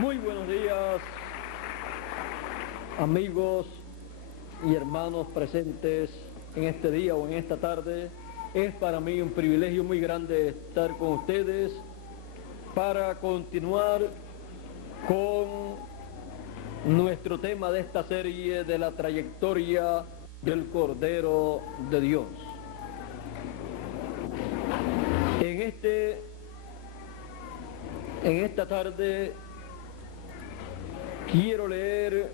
Muy buenos días, amigos y hermanos presentes en este día o en esta tarde. Es para mí un privilegio muy grande estar con ustedes para continuar con nuestro tema de esta serie de la trayectoria del Cordero de Dios. En esta tarde quiero leer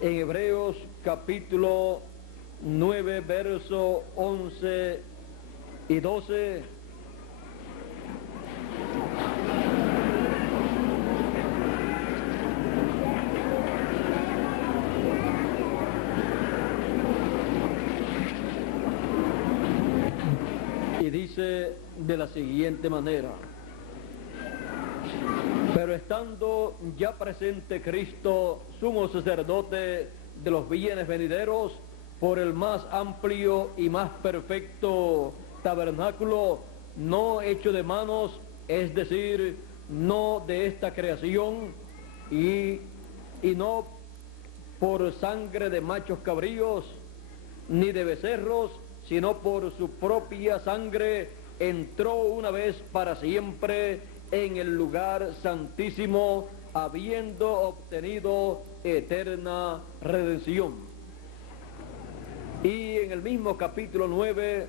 en Hebreos capítulo 9, versos 11 y 12. Y dice de la siguiente manera: pero estando ya presente Cristo, sumo sacerdote de los bienes venideros, por el más amplio y más perfecto tabernáculo, no hecho de manos, es decir, no de esta creación, y no por sangre de machos cabríos, ni de becerros, sino por su propia sangre, entró una vez para siempre en el lugar santísimo, habiendo obtenido eterna redención. Y en el mismo capítulo 9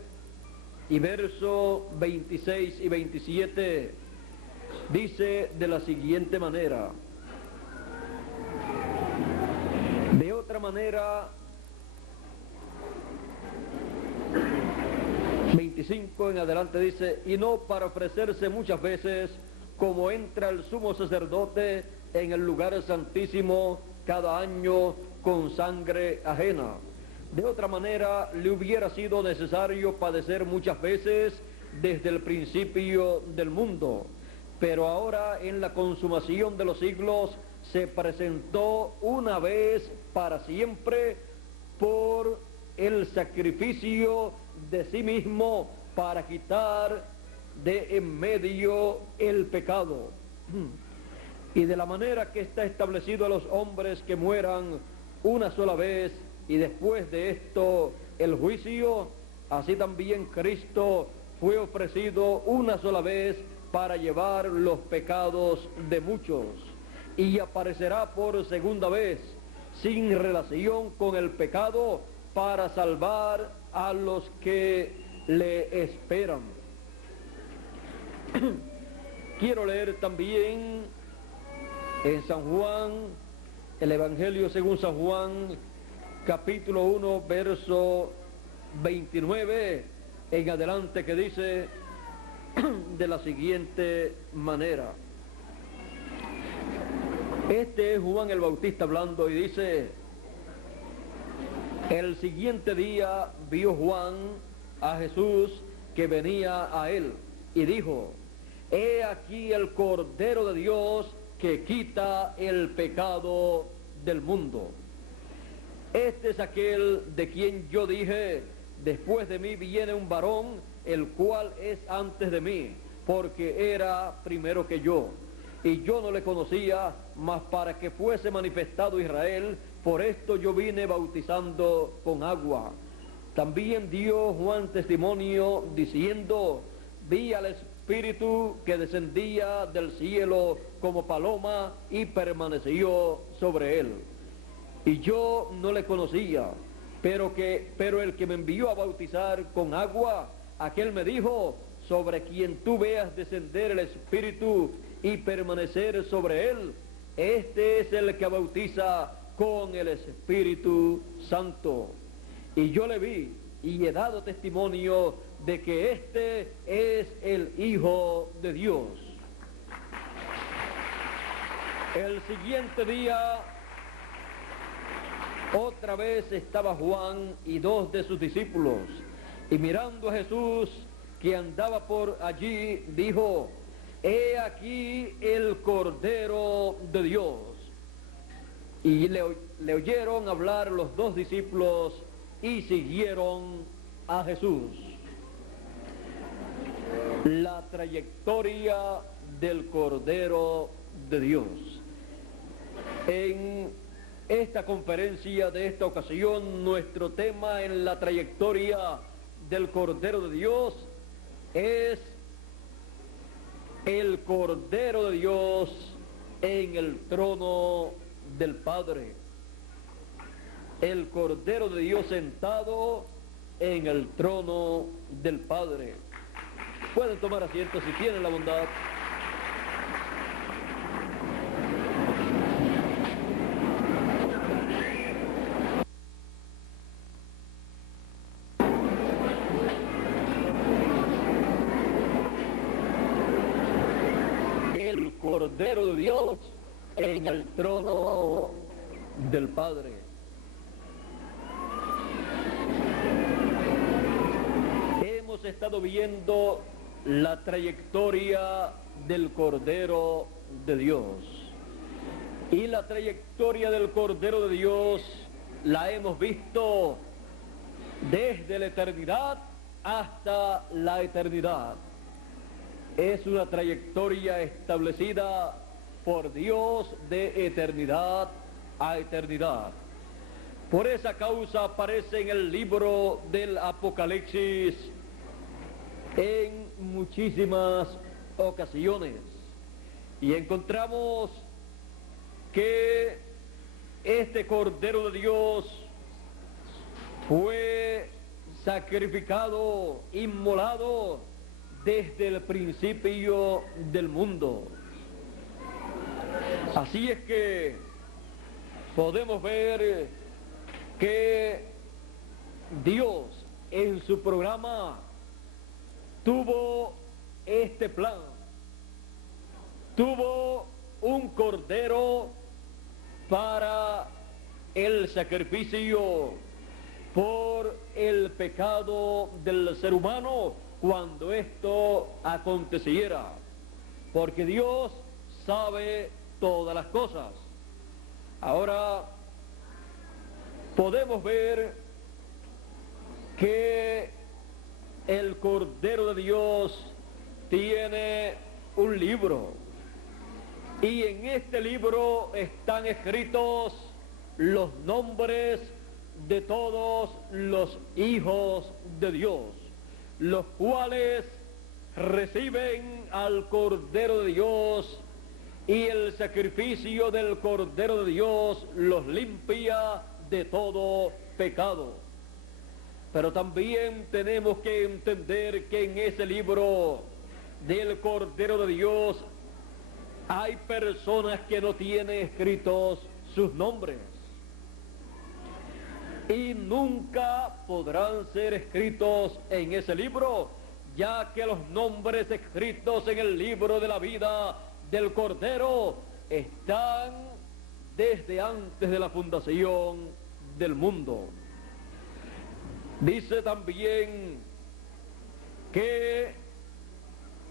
y versos 26 y 27 dice de la siguiente manera: de otra manera, 25 en adelante dice: y no para ofrecerse muchas veces, como entra el sumo sacerdote en el lugar santísimo cada año con sangre ajena. De otra manera, le hubiera sido necesario padecer muchas veces desde el principio del mundo. Pero ahora, en la consumación de los siglos, se presentó una vez para siempre por el sacrificio de sí mismo para quitar de en medio el pecado. Y de la manera que está establecido a los hombres que mueran una sola vez y después de esto el juicio, así también Cristo fue ofrecido una sola vez para llevar los pecados de muchos, y aparecerá por segunda vez sin relación con el pecado para salvar a los que le esperan. Quiero leer también en San Juan, el Evangelio según San Juan, capítulo 1, verso 29 en adelante, que dice de la siguiente manera. Este es Juan el Bautista hablando y dice: el siguiente día vio Juan a Jesús que venía a él y dijo: he aquí el Cordero de Dios que quita el pecado del mundo. Este es aquel de quien yo dije: después de mí viene un varón, el cual es antes de mí, porque era primero que yo. Y yo no le conocía, mas para que fuese manifestado Israel, por esto yo vine bautizando con agua. También dio Juan testimonio diciendo: vi al Espíritu que descendía del cielo como paloma y permaneció sobre él. Y yo no le conocía, pero el que me envió a bautizar con agua, aquel me dijo: sobre quien tú veas descender el Espíritu y permanecer sobre él, este es el que bautiza con el Espíritu Santo. Y yo le vi y he dado testimonio de que este es el Hijo de Dios. El siguiente día, otra vez estaba Juan y dos de sus discípulos, y mirando a Jesús que andaba por allí, dijo: he aquí el Cordero de Dios. Y le oyeron hablar los dos discípulos y siguieron a Jesús. La trayectoria del Cordero de Dios. En esta conferencia de esta ocasión, nuestro tema en la trayectoria del Cordero de Dios es el Cordero de Dios en el trono del Padre. El Cordero de Dios sentado en el trono del Padre. Pueden tomar asiento si tienen la bondad. El Cordero de Dios en el trono del Padre. Hemos estado viendo la trayectoria del Cordero de Dios. Y la trayectoria del Cordero de Dios la hemos visto desde la eternidad hasta la eternidad. Es una trayectoria establecida por Dios de eternidad a eternidad. Por esa causa aparece en el libro del Apocalipsis en muchísimas ocasiones. Y encontramos que este Cordero de Dios fue sacrificado, inmolado desde el principio del mundo. Así es que podemos ver que Dios en su programa tuvo este plan, tuvo un cordero para el sacrificio por el pecado del ser humano cuando esto aconteciera, porque Dios sabe todas las cosas. Ahora podemos ver que el Cordero de Dios tiene un libro, y en este libro están escritos los nombres de todos los hijos de Dios, los cuales reciben al Cordero de Dios, y el sacrificio del Cordero de Dios los limpia de todo pecado. Pero también tenemos que entender que en ese libro del Cordero de Dios hay personas que no tienen escritos sus nombres, y nunca podrán ser escritos en ese libro, ya que los nombres escritos en el libro de la vida del Cordero están desde antes de la fundación del mundo. Dice también que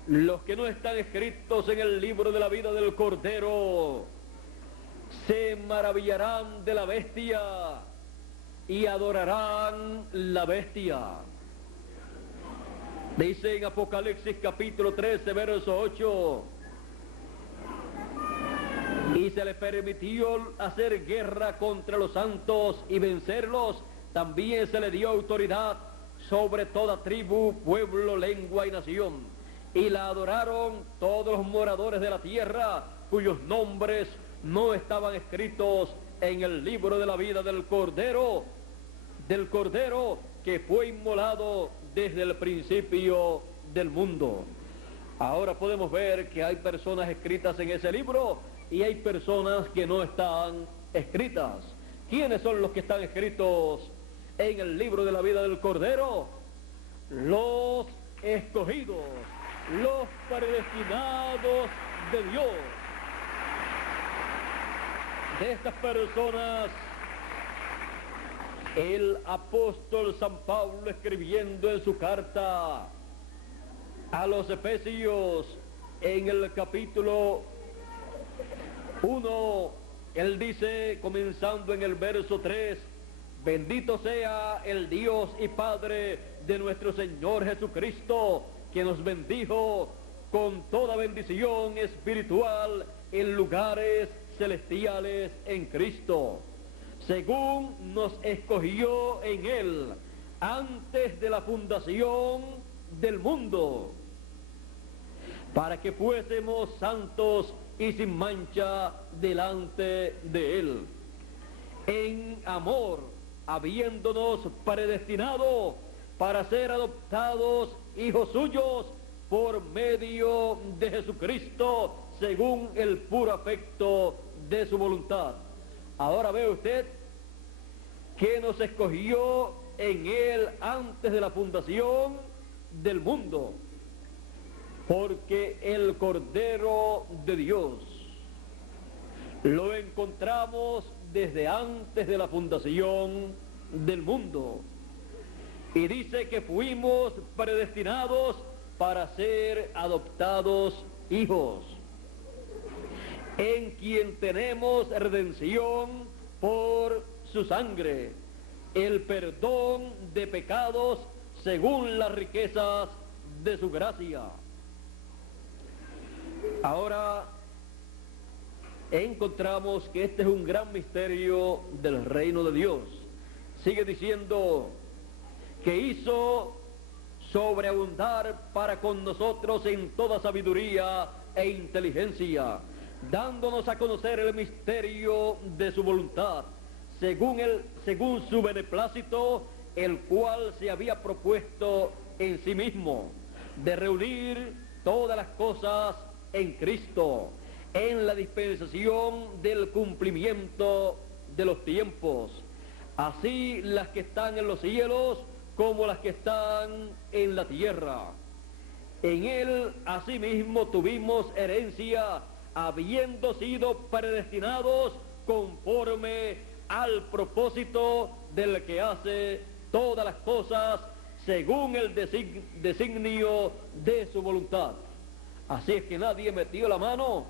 los que no están escritos en el libro de la vida del Cordero se maravillarán de la bestia y adorarán la bestia. Dice en Apocalipsis capítulo 13, verso 8: y se le permitió hacer guerra contra los santos y vencerlos. También se le dio autoridad sobre toda tribu, pueblo, lengua y nación. Y la adoraron todos los moradores de la tierra, cuyos nombres no estaban escritos en el libro de la vida del Cordero que fue inmolado desde el principio del mundo. Ahora podemos ver que hay personas escritas en ese libro y hay personas que no están escritas. ¿Quiénes son los que están escritos en el libro de la vida del Cordero? Los escogidos, los predestinados de Dios. De estas personas, el apóstol San Pablo, escribiendo en su carta a los Efesios en el capítulo 1, él dice, comenzando en el verso 3: bendito sea el Dios y Padre de nuestro Señor Jesucristo, que nos bendijo con toda bendición espiritual en lugares celestiales en Cristo, según nos escogió en Él antes de la fundación del mundo, para que fuésemos santos y sin mancha delante de Él, en amor, habiéndonos predestinado para ser adoptados hijos suyos por medio de Jesucristo, según el puro afecto de su voluntad. Ahora ve usted que nos escogió en Él antes de la fundación del mundo, porque el Cordero de Dios lo encontramos desde antes de la fundación del mundo, y dice que fuimos predestinados para ser adoptados hijos, en quien tenemos redención por su sangre, el perdón de pecados según las riquezas de su gracia. Ahora encontramos que este es un gran misterio del reino de Dios. Sigue diciendo que hizo sobreabundar para con nosotros en toda sabiduría e inteligencia, dándonos a conocer el misterio de su voluntad, según su beneplácito, el cual se había propuesto en sí mismo, de reunir todas las cosas en Cristo, en la dispensación del cumplimiento de los tiempos, así las que están en los cielos como las que están en la tierra. En Él asimismo tuvimos herencia, habiendo sido predestinados conforme al propósito del que hace todas las cosas según el designio de su voluntad. Así es que nadie metió la mano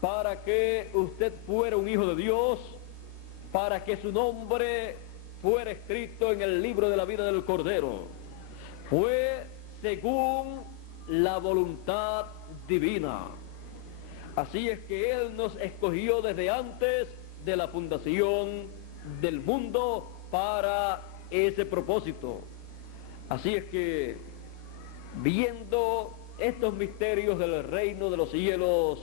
para que usted fuera un hijo de Dios, para que su nombre fuera escrito en el libro de la vida del Cordero. Fue según la voluntad divina. Así es que Él nos escogió desde antes de la fundación del mundo para ese propósito. Así es que, viendo estos misterios del reino de los cielos,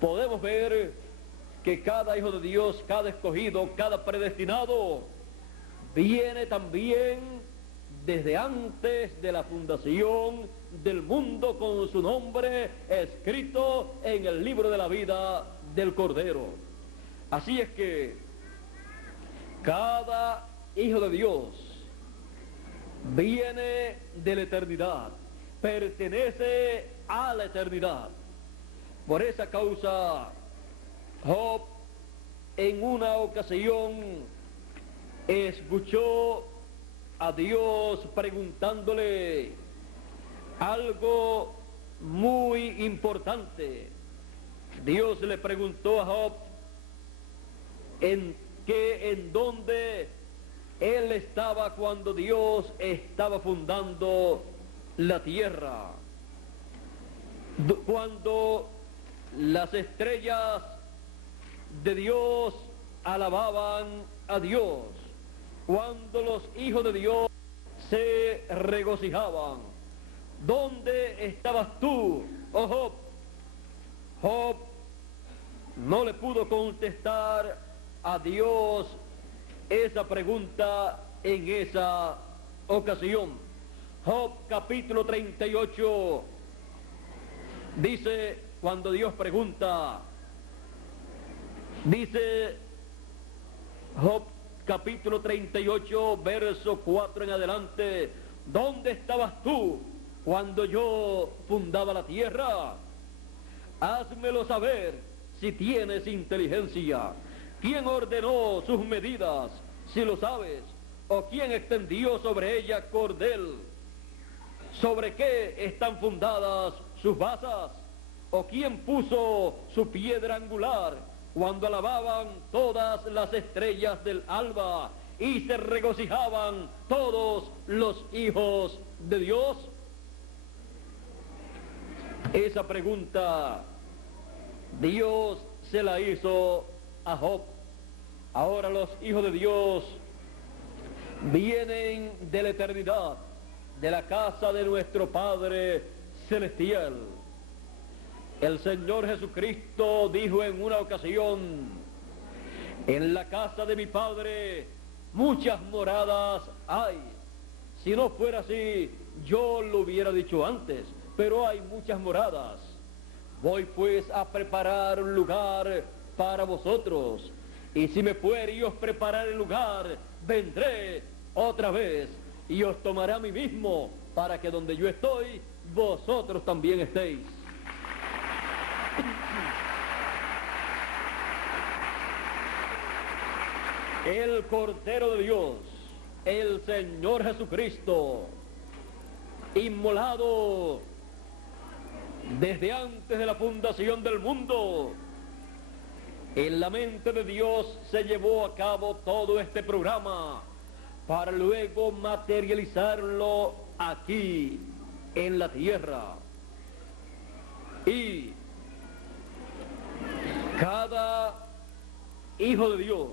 podemos ver que cada hijo de Dios, cada escogido, cada predestinado, viene también desde antes de la fundación del mundo con su nombre escrito en el libro de la vida del Cordero. Así es que cada hijo de Dios viene de la eternidad, pertenece a la eternidad. Por esa causa, Job en una ocasión escuchó a Dios preguntándole algo muy importante. Dios le preguntó a Job en dónde él estaba cuando Dios estaba fundando la tierra, cuando las estrellas de Dios alababan a Dios, cuando los hijos de Dios se regocijaban. ¿Dónde estabas tú, oh Job? Job no le pudo contestar a Dios esa pregunta en esa ocasión. Job capítulo 38 dice, cuando Dios pregunta, dice Job capítulo 38, verso 4 en adelante, ¿dónde estabas tú cuando yo fundaba la tierra? Házmelo saber si tienes inteligencia. ¿Quién ordenó sus medidas, si lo sabes? ¿O quién extendió sobre ella cordel? ¿Sobre qué están fundadas sus basas? ¿O quién puso su piedra angular cuando alababan todas las estrellas del alba y se regocijaban todos los hijos de Dios? Esa pregunta Dios se la hizo a Job. Ahora los hijos de Dios vienen de la eternidad, de la casa de nuestro Padre Celestial. El Señor Jesucristo dijo en una ocasión: en la casa de mi Padre muchas moradas hay. Si no fuera así, yo lo hubiera dicho antes, pero hay muchas moradas. Voy pues a preparar un lugar para vosotros, y si me fuere y os preparar el lugar, vendré otra vez y os tomaré a mí mismo, para que donde yo estoy, vosotros también estéis. El Cordero de Dios, el Señor Jesucristo, inmolado desde antes de la fundación del mundo, en la mente de Dios se llevó a cabo todo este programa para luego materializarlo aquí en la tierra. Y cada hijo de Dios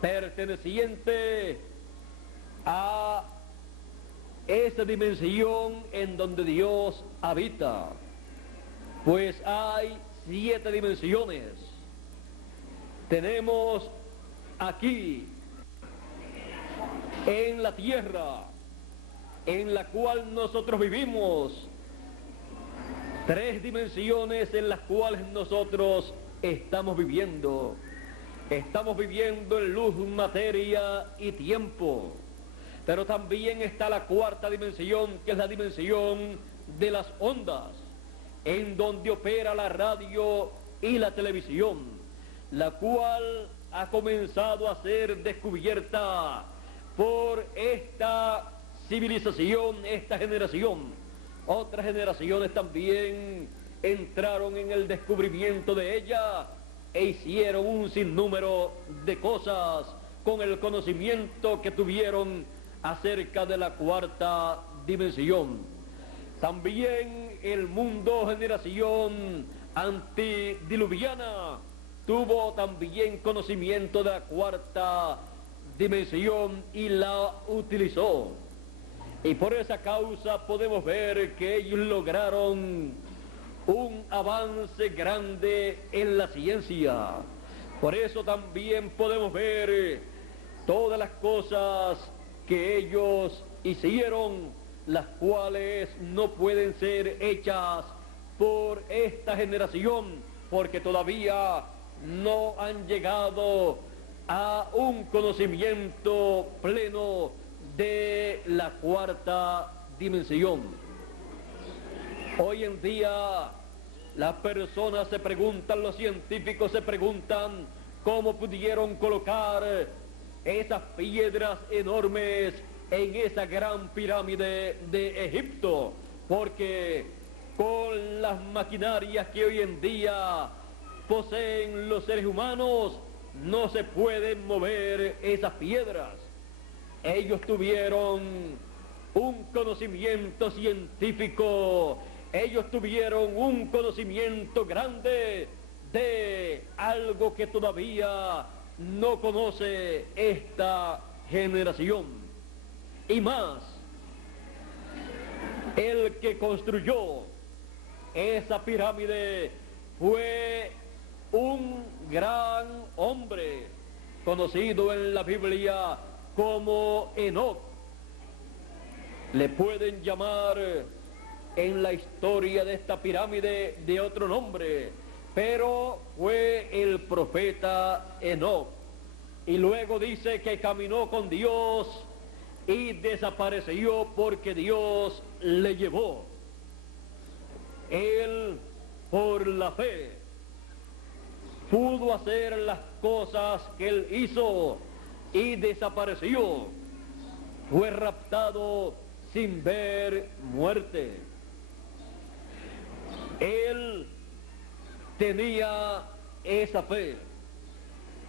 perteneciente a esa dimensión en donde Dios habita, pues hay 7 dimensiones. Tenemos aquí en la tierra en la cual nosotros vivimos, 3 dimensiones en las cuales nosotros estamos viviendo. Estamos viviendo en luz, materia y tiempo. Pero también está la 4ª dimensión, que es la dimensión de las ondas, en donde opera la radio y la televisión, la cual ha comenzado a ser descubierta por esta civilización, esta generación. Otras generaciones también entraron en el descubrimiento de ella e hicieron un sinnúmero de cosas con el conocimiento que tuvieron acerca de la 4ª dimensión. También el mundo generación antidiluviana tuvo también conocimiento de la 4ª dimensión y la utilizó. Y por esa causa podemos ver que ellos lograron un avance grande en la ciencia. Por eso también podemos ver todas las cosas que ellos hicieron, las cuales no pueden ser hechas por esta generación, porque todavía no han llegado a un conocimiento pleno de la 4ª dimensión. Hoy en día las personas se preguntan, los científicos se preguntan cómo pudieron colocar esas piedras enormes en esa gran pirámide de Egipto, porque con las maquinarias que hoy en día poseen los seres humanos no se pueden mover esas piedras. Ellos tuvieron un conocimiento científico, ellos tuvieron un conocimiento grande de algo que todavía no conoce esta generación. Y más, el que construyó esa pirámide fue un gran hombre conocido en la Biblia como Enoc. Le pueden llamar en la historia de esta pirámide de otro nombre, pero fue el profeta Enoc. Y luego dice que caminó con Dios y desapareció porque Dios le llevó. Él, por la fe, pudo hacer las cosas que él hizo y desapareció. Fue raptado sin ver muerte. Él tenía esa fe,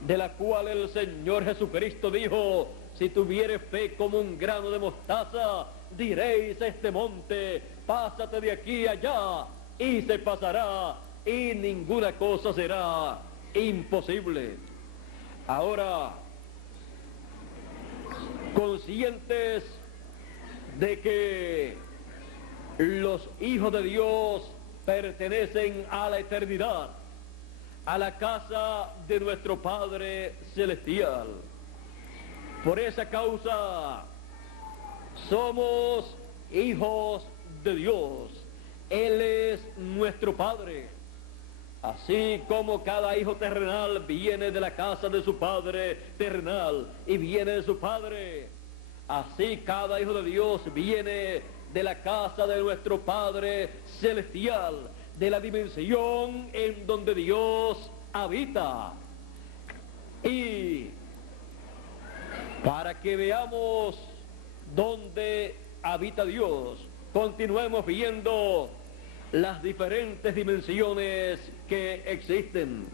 de la cual el Señor Jesucristo dijo: si tuvieres fe como un grano de mostaza, diréis a este monte, pásate de aquí allá, y se pasará, y ninguna cosa será imposible. Ahora, conscientes de que los hijos de Dios pertenecen a la eternidad, a la casa de nuestro Padre Celestial. Por esa causa somos hijos de Dios. Él es nuestro Padre. Así como cada hijo terrenal viene de la casa de su Padre terrenal y viene de su Padre, así cada hijo de Dios viene de la casa de nuestro Padre Celestial, de la dimensión en donde Dios habita. Y para que veamos dónde habita Dios, continuemos viendo las diferentes dimensiones que existen.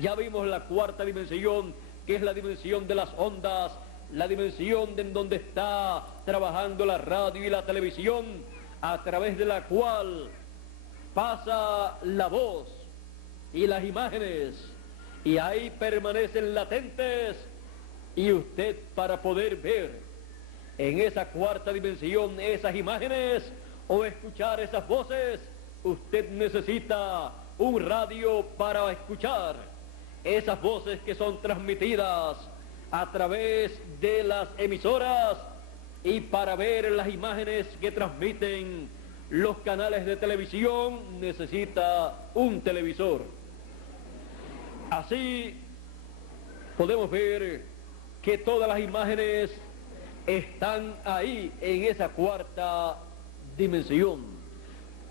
Ya vimos la cuarta dimensión, que es la dimensión de las ondas, la dimensión en donde está trabajando la radio y la televisión, a través de la cual pasa la voz y las imágenes, y ahí permanecen latentes, y usted, para poder ver en esa cuarta dimensión esas imágenes o escuchar esas voces, usted necesita un radio para escuchar esas voces que son transmitidas a través de las emisoras, y para ver las imágenes que transmiten los canales de televisión necesita un televisor. Así podemos ver que todas las imágenes están ahí en esa cuarta dimensión.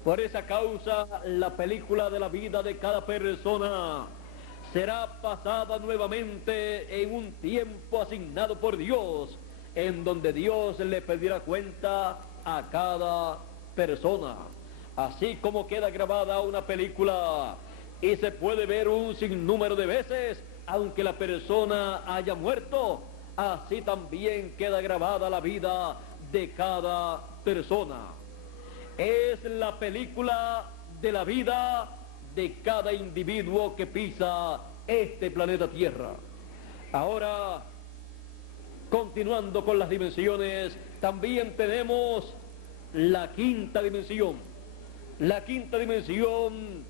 Por esa causa, la película de la vida de cada persona será pasada nuevamente en un tiempo asignado por Dios, en donde Dios le pedirá cuenta a cada persona. Así como queda grabada una película y se puede ver un sinnúmero de veces, aunque la persona haya muerto, así también queda grabada la vida de cada persona. Es la película de la vida de cada individuo que pisa este planeta Tierra. Ahora, continuando con las dimensiones, también tenemos la quinta dimensión. La quinta dimensión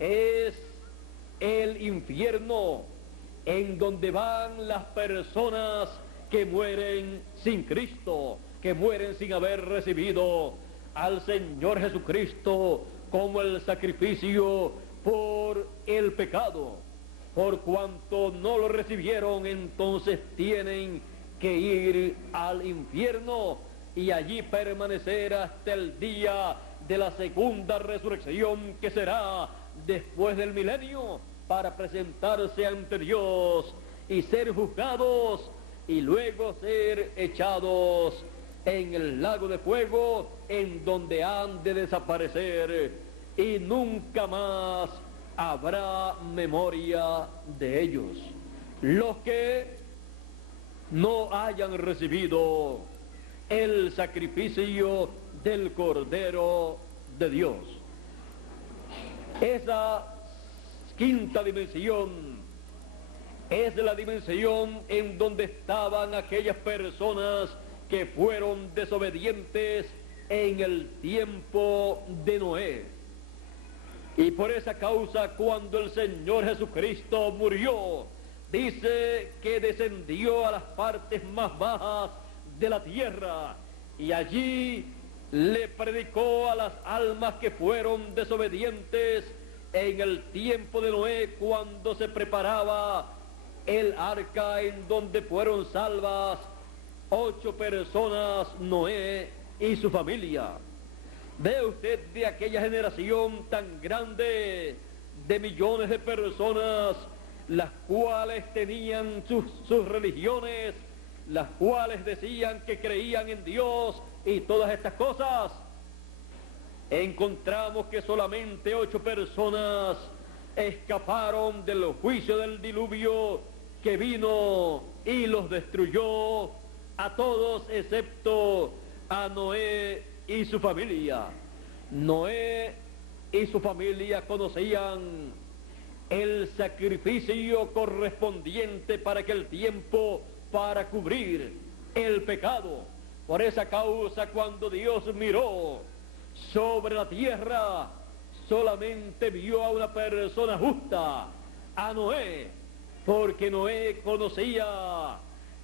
es el infierno, en donde van las personas que mueren sin Cristo, que mueren sin haber recibido al Señor Jesucristo como el sacrificio por el pecado. Por cuanto no lo recibieron, entonces tienen que ir al infierno y allí permanecer hasta el día de la segunda resurrección, que será después del milenio, para presentarse ante Dios y ser juzgados y luego ser echados en el lago de fuego, en donde han de desaparecer y nunca más habrá memoria de ellos. Los que no hayan recibido el sacrificio del Cordero de Dios. Esa quinta dimensión es la dimensión en donde estaban aquellas personas que fueron desobedientes en el tiempo de Noé. Y por esa causa, cuando el Señor Jesucristo murió, dice que descendió a las partes más bajas de la tierra y allí le predicó a las almas que fueron desobedientes en el tiempo de Noé, cuando se preparaba el arca en donde fueron salvas 8 personas, Noé y su familia. Ve usted de aquella generación tan grande de millones de personas, las cuales tenían sus religiones, las cuales decían que creían en Dios y todas estas cosas. Encontramos que solamente 8 personas escaparon del juicio del diluvio que vino y los destruyó a todos, excepto a Noé y su familia. Noé y su familia conocían el sacrificio correspondiente para aquel tiempo, para cubrir el pecado. Por esa causa, cuando Dios miró sobre la tierra, solamente vio a una persona justa, a Noé, porque Noé conocía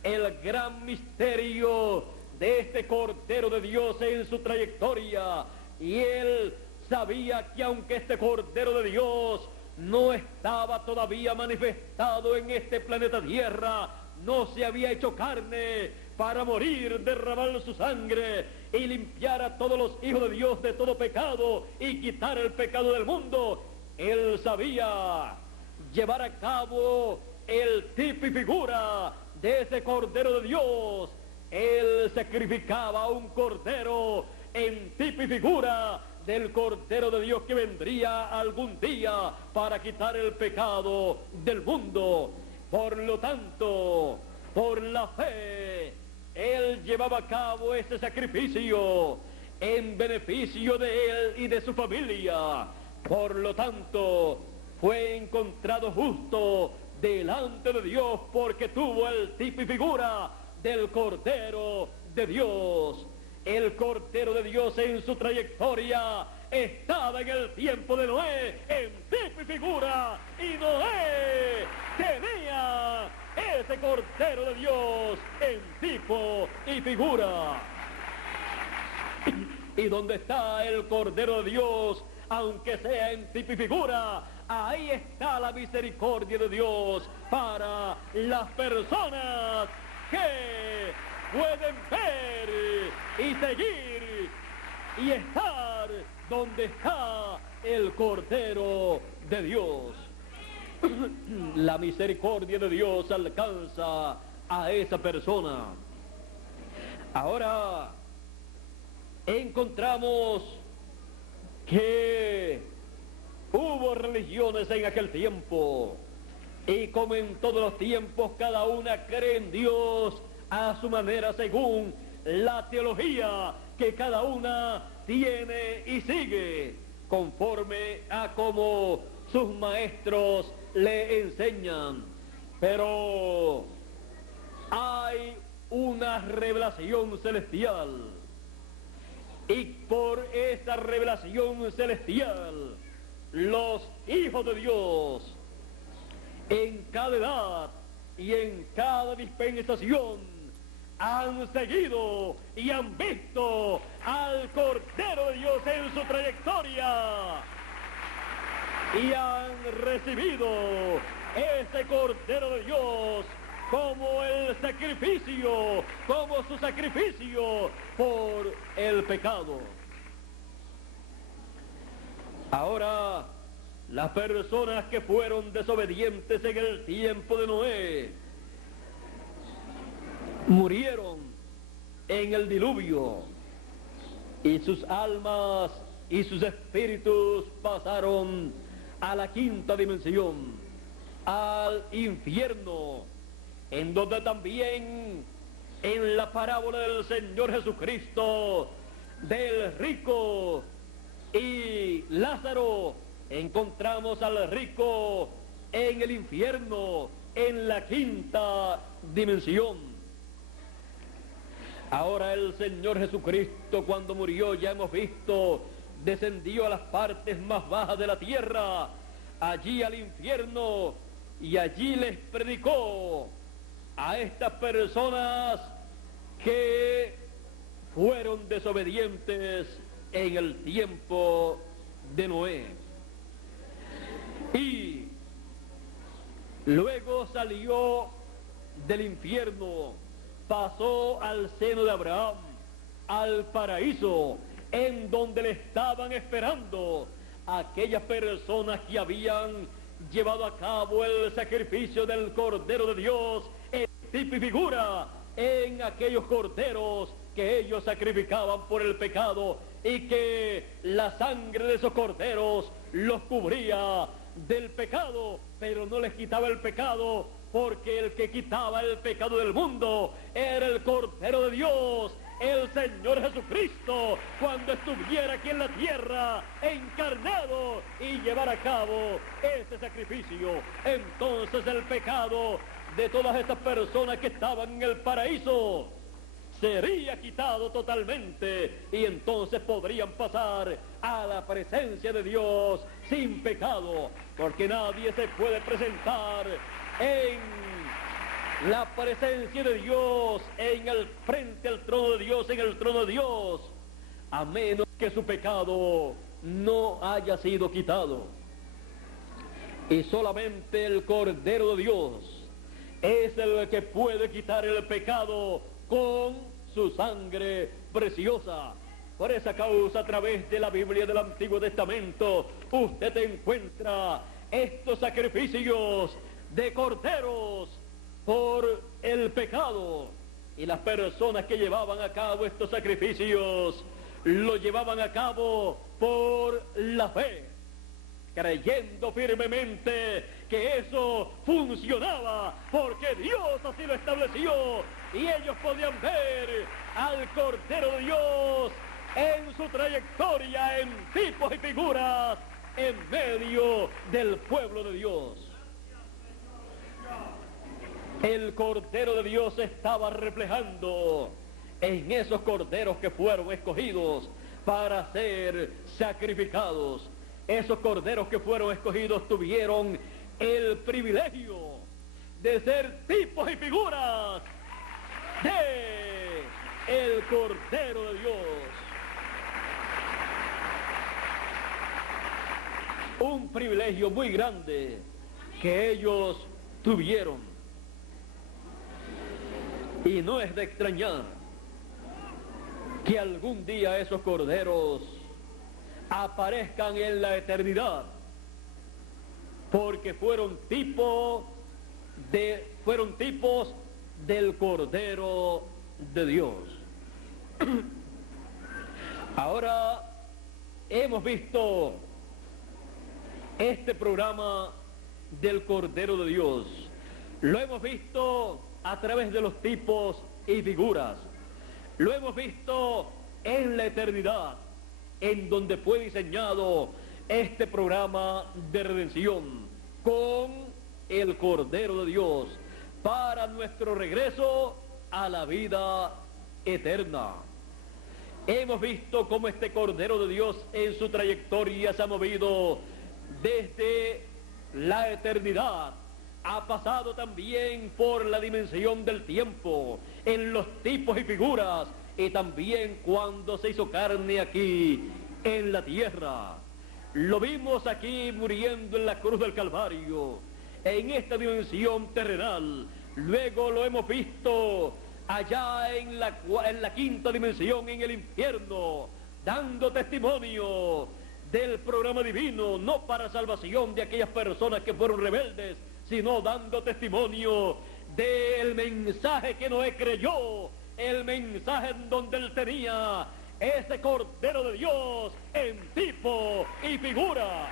el gran misterio de este Cordero de Dios en su trayectoria, y él sabía que aunque este Cordero de Dios no estaba todavía manifestado en este planeta Tierra, no se había hecho carne para morir, derramar su sangre y limpiar a todos los hijos de Dios de todo pecado y quitar el pecado del mundo, él sabía llevar a cabo el tipo y figura de ese Cordero de Dios. Él sacrificaba a un cordero en tipo y figura del Cordero de Dios que vendría algún día para quitar el pecado del mundo. Por lo tanto, por la fe, él llevaba a cabo este sacrificio en beneficio de él y de su familia. Por lo tanto, fue encontrado justo delante de Dios porque tuvo el tipo y figura del Cordero de Dios. El Cordero de Dios en su trayectoria estaba en el tiempo de Noé en tipo y figura, y Noé tenía ese Cordero de Dios en tipo y figura. ¿Y dónde está el Cordero de Dios? Aunque sea en tipo y figura, ahí está la misericordia de Dios para las personas que pueden ver y seguir y estar donde está el Cordero de Dios. La misericordia de Dios alcanza a esa persona. Ahora encontramos que hubo religiones en aquel tiempo, y como en todos los tiempos, cada una cree en Dios a su manera, según la teología que cada una tiene y sigue, conforme a como sus maestros le enseñan. Pero hay una revelación celestial, y por esa revelación celestial, los hijos de Dios, en cada edad y en cada dispensación, han seguido y han visto al Cordero de Dios en su trayectoria y han recibido ese Cordero de Dios como el sacrificio, como su sacrificio por el pecado. Ahora, las personas que fueron desobedientes en el tiempo de Noé murieron en el diluvio, y sus almas y sus espíritus pasaron a la quinta dimensión, al infierno, en donde también en la parábola del Señor Jesucristo del rico y Lázaro encontramos al rico en el infierno, en la quinta dimensión. Ahora el Señor Jesucristo, cuando murió, ya hemos visto, descendió a las partes más bajas de la tierra, allí al infierno, y allí les predicó a estas personas que fueron desobedientes en el tiempo de Noé. Y luego salió del infierno, pasó al seno de Abraham, al paraíso, en donde le estaban esperando aquellas personas que habían llevado a cabo el sacrificio del Cordero de Dios en tipo y figura, en aquellos corderos que ellos sacrificaban por el pecado, y que la sangre de esos corderos los cubría del pecado, pero no les quitaba el pecado, porque el que quitaba el pecado del mundo era el Cordero de Dios, el Señor Jesucristo cuando estuviera aquí en la tierra, encarnado, y llevar a cabo este sacrificio. Entonces el pecado de todas estas personas que estaban en el paraíso sería quitado totalmente, y entonces podrían pasar a la presencia de Dios sin pecado, porque nadie se puede presentar en la presencia de Dios, en el frente al trono de Dios, en el trono de Dios, a menos que su pecado no haya sido quitado. Y solamente el Cordero de Dios es el que puede quitar el pecado con su sangre preciosa. Por esa causa, a través de la Biblia del Antiguo Testamento, usted encuentra estos sacrificios de corderos por el pecado. Y las personas que llevaban a cabo estos sacrificios lo llevaban a cabo por la fe, creyendo firmemente que eso funcionaba, porque Dios así lo estableció, y ellos podían ver al Cordero de Dios en su trayectoria, en tipos y figuras, en medio del pueblo de Dios. El Cordero de Dios estaba reflejando en esos corderos que fueron escogidos para ser sacrificados. Esos corderos que fueron escogidos tuvieron el privilegio de ser tipos y figuras de el Cordero de Dios. Un privilegio muy grande que ellos tuvieron. Y no es de extrañar que algún día esos corderos aparezcan en la eternidad, porque fueron tipos del Cordero de Dios. Ahora hemos visto este programa del Cordero de Dios, lo hemos visto a través de los tipos y figuras, lo hemos visto en la eternidad, en donde fue diseñado este programa de redención con el Cordero de Dios para nuestro regreso a la vida eterna. Hemos visto cómo este Cordero de Dios en su trayectoria se ha movido desde la eternidad, ha pasado también por la dimensión del tiempo, en los tipos y figuras, y también cuando se hizo carne aquí en la tierra. Lo vimos aquí muriendo en la cruz del Calvario, en esta dimensión terrenal. Luego lo hemos visto allá en la quinta dimensión, en el infierno, dando testimonio del programa divino, no para salvación de aquellas personas que fueron rebeldes, sino dando testimonio del mensaje que Noé creyó, el mensaje en donde él tenía ese Cordero de Dios en tipo y figura.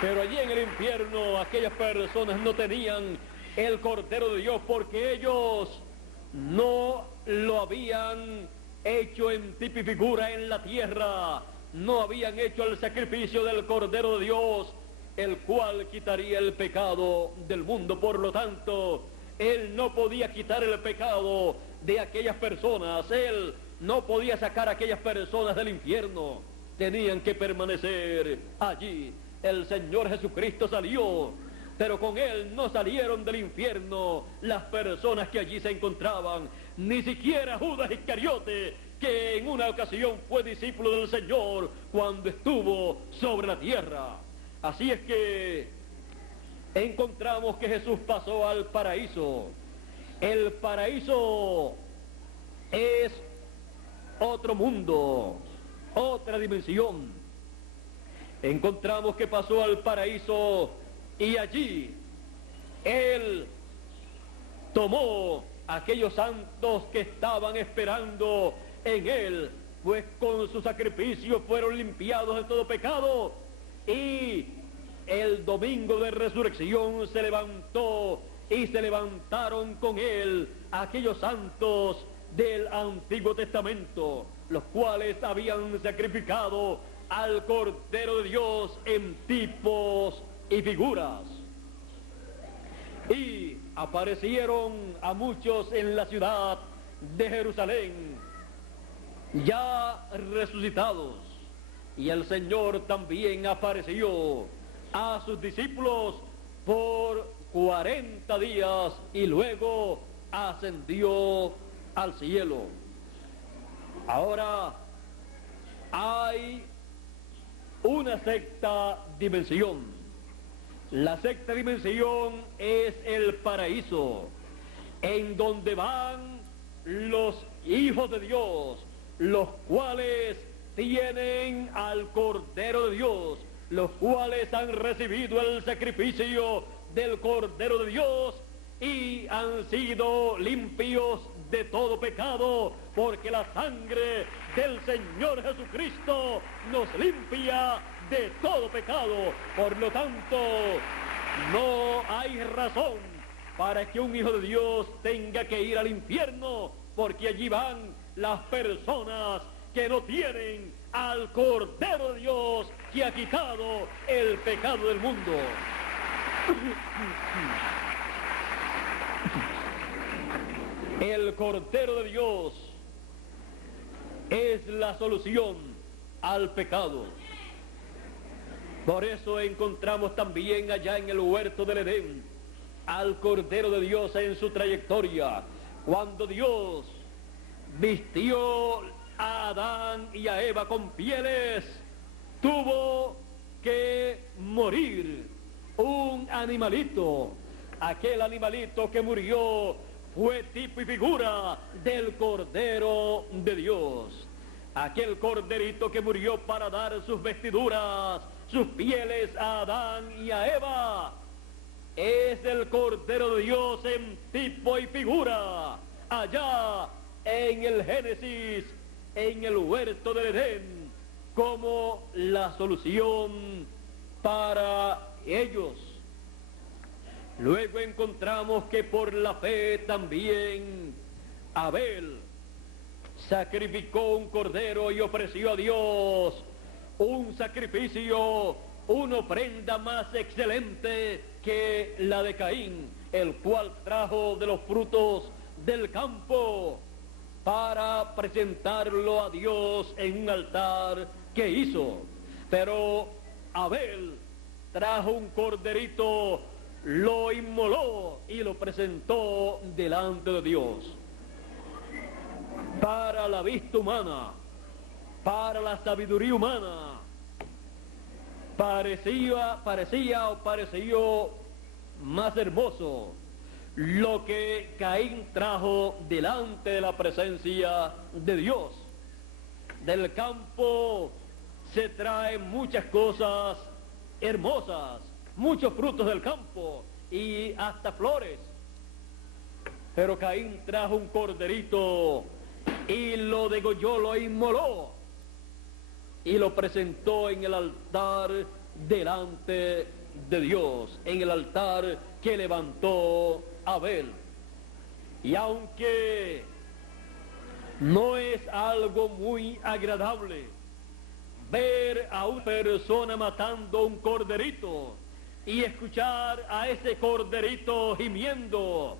Pero allí en el infierno aquellas personas no tenían el Cordero de Dios, porque ellos no lo habían hecho en tipo y figura en la tierra, no habían hecho el sacrificio del Cordero de Dios, el cual quitaría el pecado del mundo. Por lo tanto, él no podía quitar el pecado de aquellas personas, él no podía sacar a aquellas personas del infierno, tenían que permanecer allí. El Señor Jesucristo salió, pero con él no salieron del infierno las personas que allí se encontraban, ni siquiera Judas Iscariote, que en una ocasión fue discípulo del Señor cuando estuvo sobre la tierra. Así es que encontramos que Jesús pasó al paraíso. El paraíso es otro mundo, otra dimensión. Encontramos que pasó al paraíso y allí Él tomó a aquellos santos que estaban esperando en Él, pues con su sacrificio fueron limpiados de todo pecado, y el domingo de resurrección se levantó y se levantaron con él aquellos santos del Antiguo Testamento, los cuales habían sacrificado al Cordero de Dios en tipos y figuras. Y aparecieron a muchos en la ciudad de Jerusalén, ya resucitados, y el Señor también apareció a sus discípulos por 40 días y luego ascendió al cielo. Ahora hay una sexta dimensión. La sexta dimensión es el paraíso, en donde van los hijos de Dios, los cuales tienen al Cordero de Dios, los cuales han recibido el sacrificio del Cordero de Dios y han sido limpios de todo pecado, porque la sangre del Señor Jesucristo nos limpia de todo pecado. Por lo tanto, no hay razón para que un hijo de Dios tenga que ir al infierno, porque allí van las personas que no tienen al Cordero de Dios, que ha quitado el pecado del mundo. El Cordero de Dios es la solución al pecado. Por eso encontramos también allá en el huerto del Edén al Cordero de Dios en su trayectoria. Cuando Dios vistió a Adán y a Eva con pieles, tuvo que morir un animalito. Aquel animalito que murió fue tipo y figura del Cordero de Dios. Aquel corderito que murió para dar sus vestiduras, sus pieles a Adán y a Eva, es el Cordero de Dios en tipo y figura, allá en el Génesis, en el huerto del Edén, como la solución para ellos. Luego encontramos que por la fe también Abel sacrificó un cordero y ofreció a Dios un sacrificio, una ofrenda más excelente que la de Caín, el cual trajo de los frutos del campo para presentarlo a Dios en un altar que hizo. Pero Abel trajo un corderito, lo inmoló y lo presentó delante de Dios. Para la vista humana, para la sabiduría humana, pareció más hermoso lo que Caín trajo delante de la presencia de Dios. Del campo se traen muchas cosas hermosas, muchos frutos del campo y hasta flores. Pero Caín trajo un corderito y lo degolló, lo inmoló y lo presentó en el altar delante de Dios, en el altar que levantó Abel. Y aunque no es algo muy agradable ver a una persona matando un corderito y escuchar a ese corderito gimiendo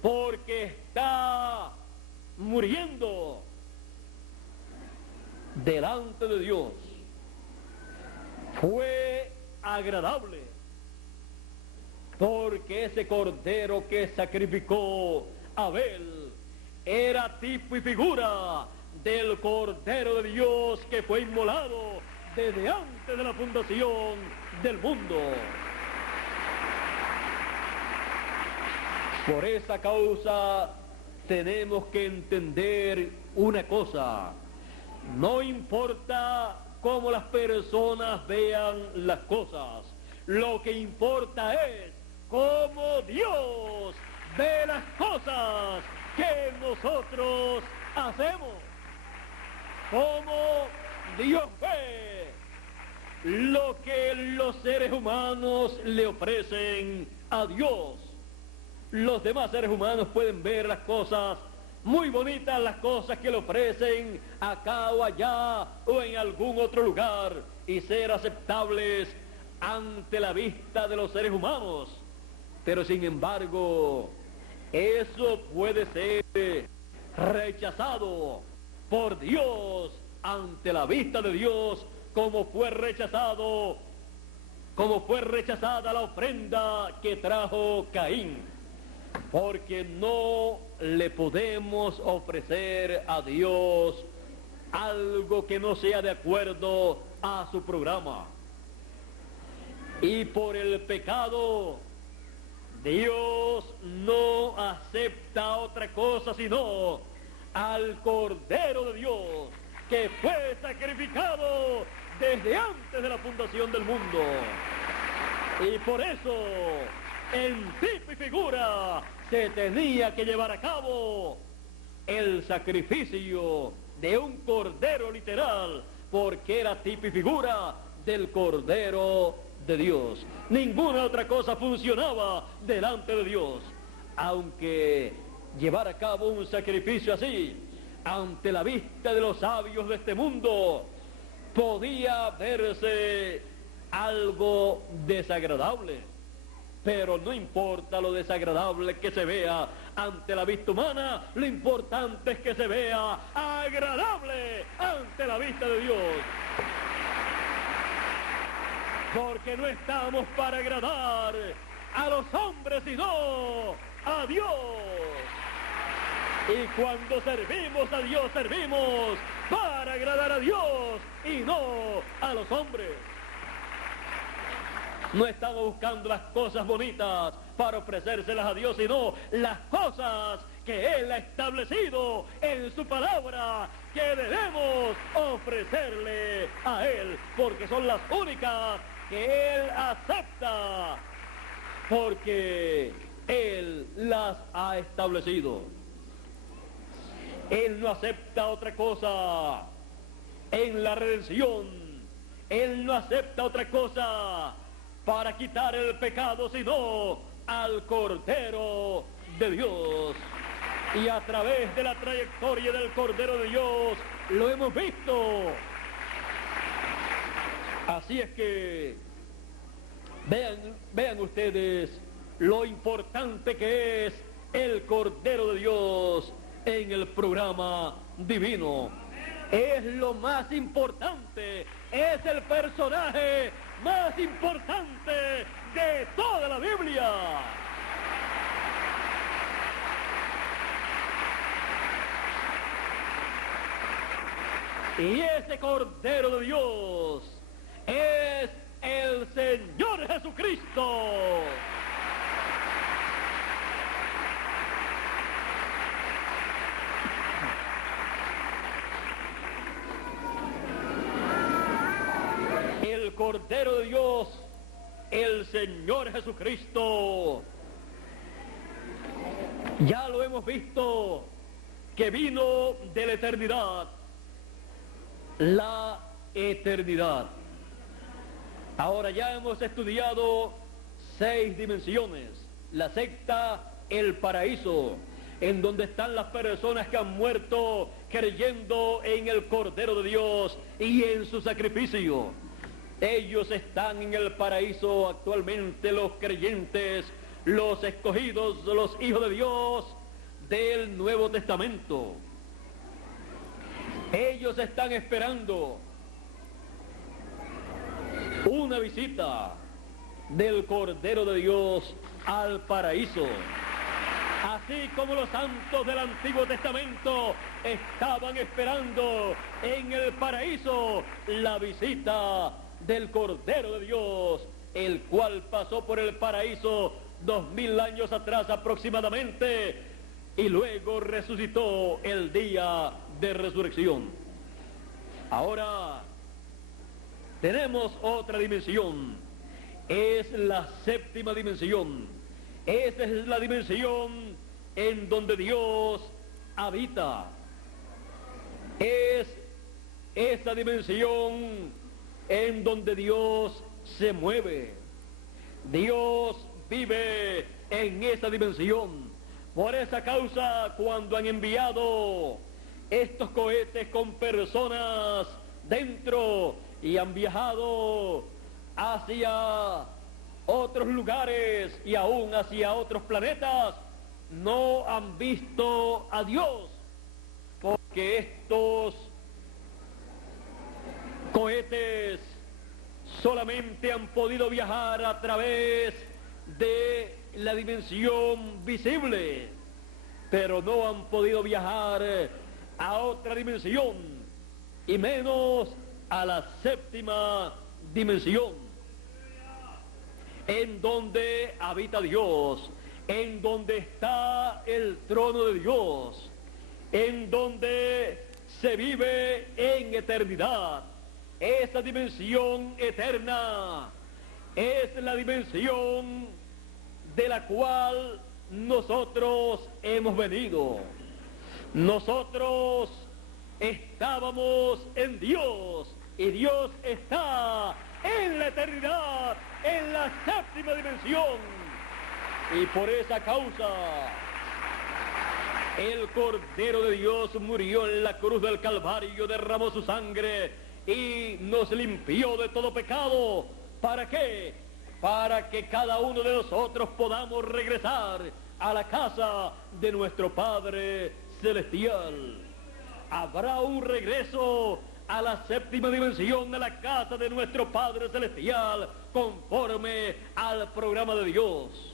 porque está muriendo delante de Dios, fue agradable, porque ese cordero que sacrificó Abel era tipo y figura del Cordero de Dios que fue inmolado desde antes de la fundación del mundo. Por esa causa tenemos que entender una cosa: no importa cómo las personas vean las cosas, lo que importa es cómo Dios ve las cosas que nosotros hacemos. Cómo Dios ve lo que los seres humanos le ofrecen a Dios. los demás seres humanos pueden ver las cosas muy bonitas, las cosas que le ofrecen acá o allá o en algún otro lugar y ser aceptables ante la vista de los seres humanos. Pero sin embargo, eso puede ser rechazado por Dios ante la vista de Dios, como fue rechazada la ofrenda que trajo Caín. Porque no le podemos ofrecer a Dios algo que no sea de acuerdo a su programa. Y por el pecado, Dios no acepta otra cosa sino al Cordero de Dios, que fue sacrificado desde antes de la fundación del mundo. Y por eso, en tipo y figura, se tenía que llevar a cabo el sacrificio de un cordero literal, porque era tipo y figura del Cordero de Dios. Ninguna otra cosa funcionaba delante de Dios. Aunque llevar a cabo un sacrificio así, ante la vista de los sabios de este mundo, podía verse algo desagradable. Pero no importa lo desagradable que se vea ante la vista humana, lo importante es que se vea agradable ante la vista de Dios. Porque no estamos para agradar a los hombres, sino a Dios. Y cuando servimos a Dios, servimos para agradar a Dios y no a los hombres. No estamos buscando las cosas bonitas para ofrecérselas a Dios, sino las cosas que Él ha establecido en su palabra, que debemos ofrecerle a Él, porque son las únicas que Él acepta, porque Él las ha establecido. Él no acepta otra cosa en la redención. Él no acepta otra cosa para quitar el pecado, sino al Cordero de Dios. Y a través de la trayectoria del Cordero de Dios lo hemos visto. Así es que vean ustedes lo importante que es el Cordero de Dios en el programa divino. Es lo más importante, es el personaje más importante de toda la Biblia. Y ese Cordero de Dios es el Señor Jesucristo. El Cordero de Dios, el Señor Jesucristo. Ya lo hemos visto, que vino de la eternidad. La eternidad. Ahora ya hemos estudiado 6 dimensiones. La sexta, el paraíso, en donde están las personas que han muerto creyendo en el Cordero de Dios y en su sacrificio. Ellos están en el paraíso actualmente, los creyentes, los escogidos, los hijos de Dios del Nuevo Testamento. Ellos están esperando una visita del Cordero de Dios al paraíso. Así como los santos del Antiguo Testamento estaban esperando en el paraíso la visita del Cordero de Dios, el cual pasó por el paraíso 2000 años atrás aproximadamente, y luego resucitó el día de resurrección. Ahora tenemos otra dimensión, es la séptima dimensión. Esa es la dimensión en donde Dios habita. Es esa dimensión en donde Dios se mueve. Dios vive en esa dimensión. Por esa causa, cuando han enviado estos cohetes con personas dentro y han viajado hacia otros lugares y aún hacia otros planetas, no han visto a Dios, porque estos cohetes solamente han podido viajar a través de la dimensión visible, pero no han podido viajar a otra dimensión, y menos a la séptima dimensión, en donde habita Dios, en donde está el trono de Dios, en donde se vive en eternidad. Esa dimensión eterna es la dimensión de la cual nosotros hemos venido. Nosotros estábamos en Dios y Dios está en la eternidad, en la séptima dimensión. Y por esa causa el Cordero de Dios murió en la cruz del Calvario, derramó su sangre y nos limpió de todo pecado. ¿Para qué? Para que cada uno de nosotros podamos regresar a la casa de nuestro Padre Celestial. Habrá un regreso a la séptima dimensión, a la casa de nuestro Padre Celestial, conforme al programa de Dios.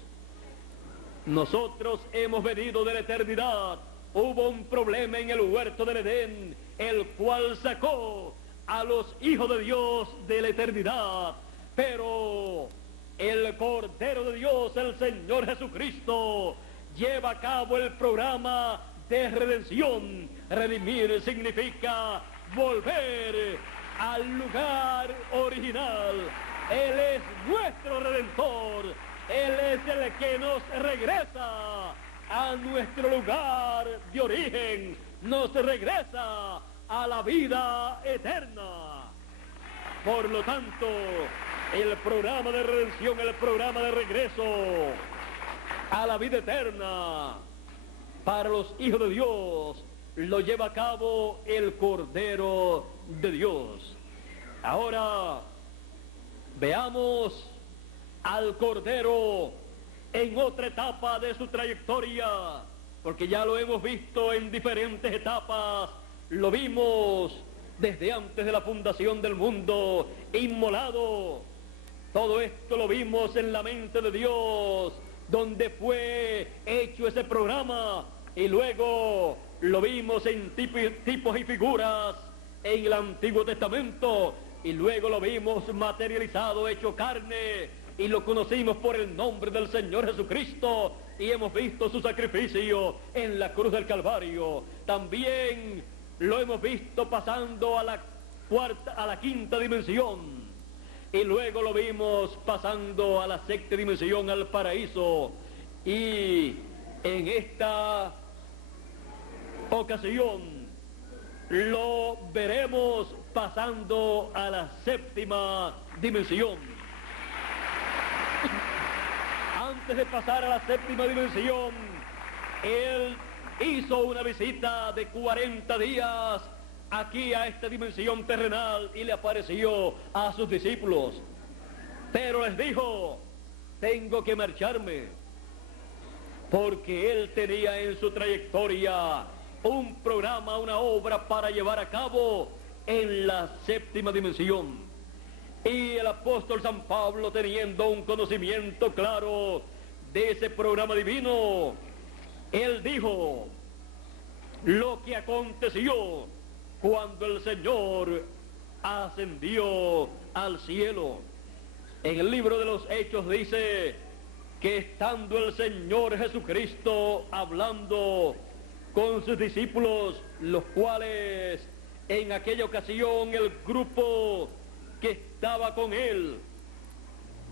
Nosotros hemos venido de la eternidad. Hubo un problema en el huerto del Edén, el cual sacó a los hijos de Dios de la eternidad, pero el Cordero de Dios, el Señor Jesucristo, lleva a cabo el programa de redención. Redimir significa volver al lugar original. Él es nuestro Redentor. Él es el que nos regresa a nuestro lugar de origen, nos regresa a la vida eterna. Por lo tanto, el programa de redención, el programa de regreso a la vida eterna para los hijos de Dios, lo lleva a cabo el Cordero de Dios. Ahora veamos al Cordero en otra etapa de su trayectoria, porque ya lo hemos visto en diferentes etapas. Lo vimos desde antes de la fundación del mundo, inmolado. Todo esto lo vimos en la mente de Dios, donde fue hecho ese programa, y luego lo vimos en tipos y figuras en el Antiguo Testamento, y luego lo vimos materializado, hecho carne, y lo conocimos por el nombre del Señor Jesucristo, y hemos visto su sacrificio en la cruz del Calvario. También lo hemos visto pasando a la quinta dimensión, y luego lo vimos pasando a la sexta dimensión, al paraíso, y en esta ocasión lo veremos pasando a la séptima dimensión. Antes de pasar a la séptima dimensión, él hizo una visita de 40 días aquí a esta dimensión terrenal y le apareció a sus discípulos. Pero les dijo: tengo que marcharme, porque él tenía en su trayectoria un programa, una obra para llevar a cabo en la séptima dimensión. Y el apóstol San Pablo, teniendo un conocimiento claro de ese programa divino, él dijo lo que aconteció cuando el Señor ascendió al cielo. En el libro de los Hechos dice que estando el Señor Jesucristo hablando con sus discípulos, los cuales en aquella ocasión el grupo que estaba con él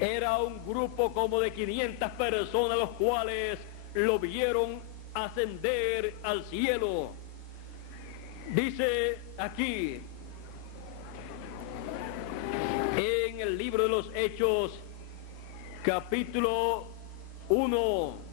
era un grupo como de 500 personas, los cuales lo vieron ascender al cielo. Dice aquí en el libro de los Hechos, capítulo 1.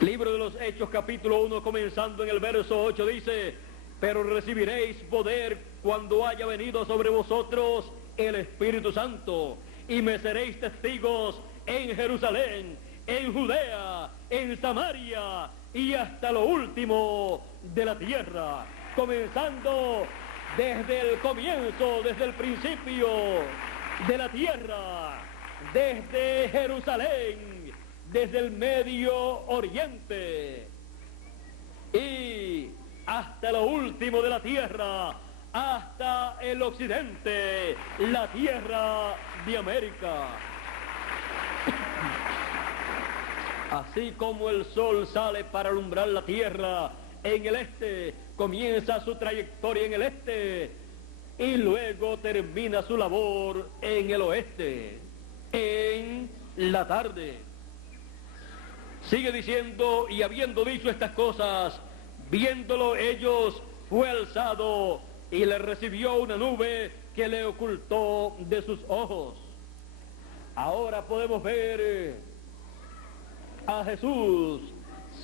Libro de los Hechos, capítulo 1, comenzando en el verso 8, dice: pero recibiréis poder cuando haya venido sobre vosotros el Espíritu Santo, y me seréis testigos en Jerusalén, en Judea, en Samaria y hasta lo último de la tierra. Comenzando desde el comienzo, desde el principio de la tierra, desde Jerusalén, desde el Medio Oriente y hasta lo último de la tierra, hasta el occidente, la tierra de América. Así como el sol sale para alumbrar la tierra en el este, comienza su trayectoria en el este y luego termina su labor en el oeste, en la tarde. Sigue diciendo: y habiendo dicho estas cosas, viéndolo ellos, fue alzado y le recibió una nube que le ocultó de sus ojos. Ahora podemos ver a Jesús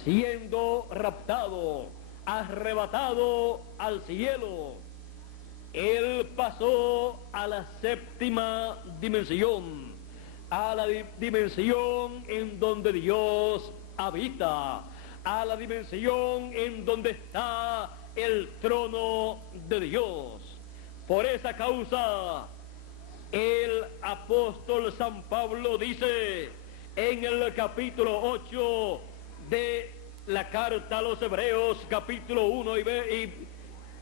siendo raptado, arrebatado al cielo. Él pasó a la séptima dimensión, a la dimensión en donde Dios habita, a la dimensión en donde está el trono de Dios. Por esa causa, el apóstol San Pablo dice en el capítulo 8 de la carta a los Hebreos, capítulo 1 y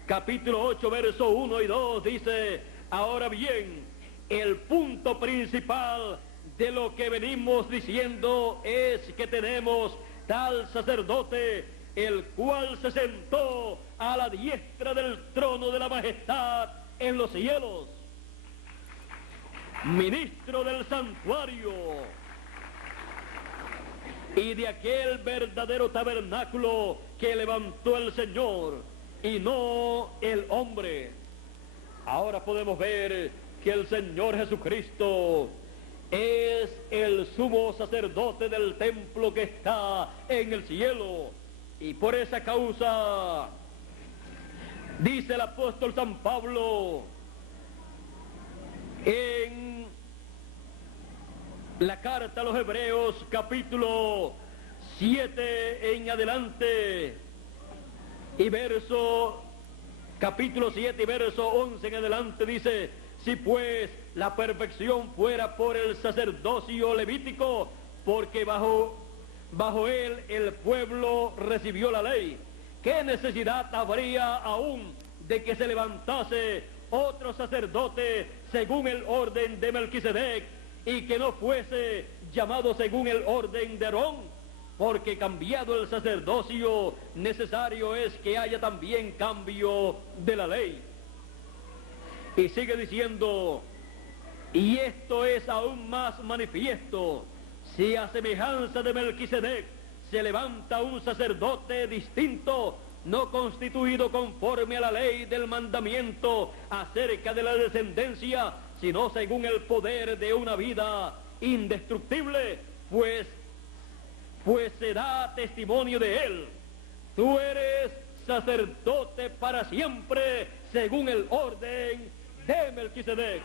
capítulo 8, verso 1 y 2, dice: ahora bien, el punto principal de lo que venimos diciendo es que tenemos tal sacerdote, el cual se sentó a la diestra del trono de la majestad en los cielos, ministro del santuario y de aquel verdadero tabernáculo que levantó el Señor y no el hombre. Ahora podemos ver que el Señor Jesucristo es el sumo sacerdote del templo que está en el cielo, y por esa causa dice el apóstol San Pablo en la carta a los Hebreos, capítulo 7 en adelante y capítulo 7 y verso 11 en adelante, dice: si pues la perfección fuera por el sacerdocio levítico, porque bajo él el pueblo recibió la ley, ¿qué necesidad habría aún de que se levantase otro sacerdote según el orden de Melquisedec, y que no fuese llamado según el orden de Aarón? Porque cambiado el sacerdocio, necesario es que haya también cambio de la ley. Y sigue diciendo: y esto es aún más manifiesto, si a semejanza de Melquisedec se levanta un sacerdote distinto, no constituido conforme a la ley del mandamiento acerca de la descendencia, sino según el poder de una vida indestructible, pues se da testimonio de él: tú eres sacerdote para siempre según el orden de Melquisedec.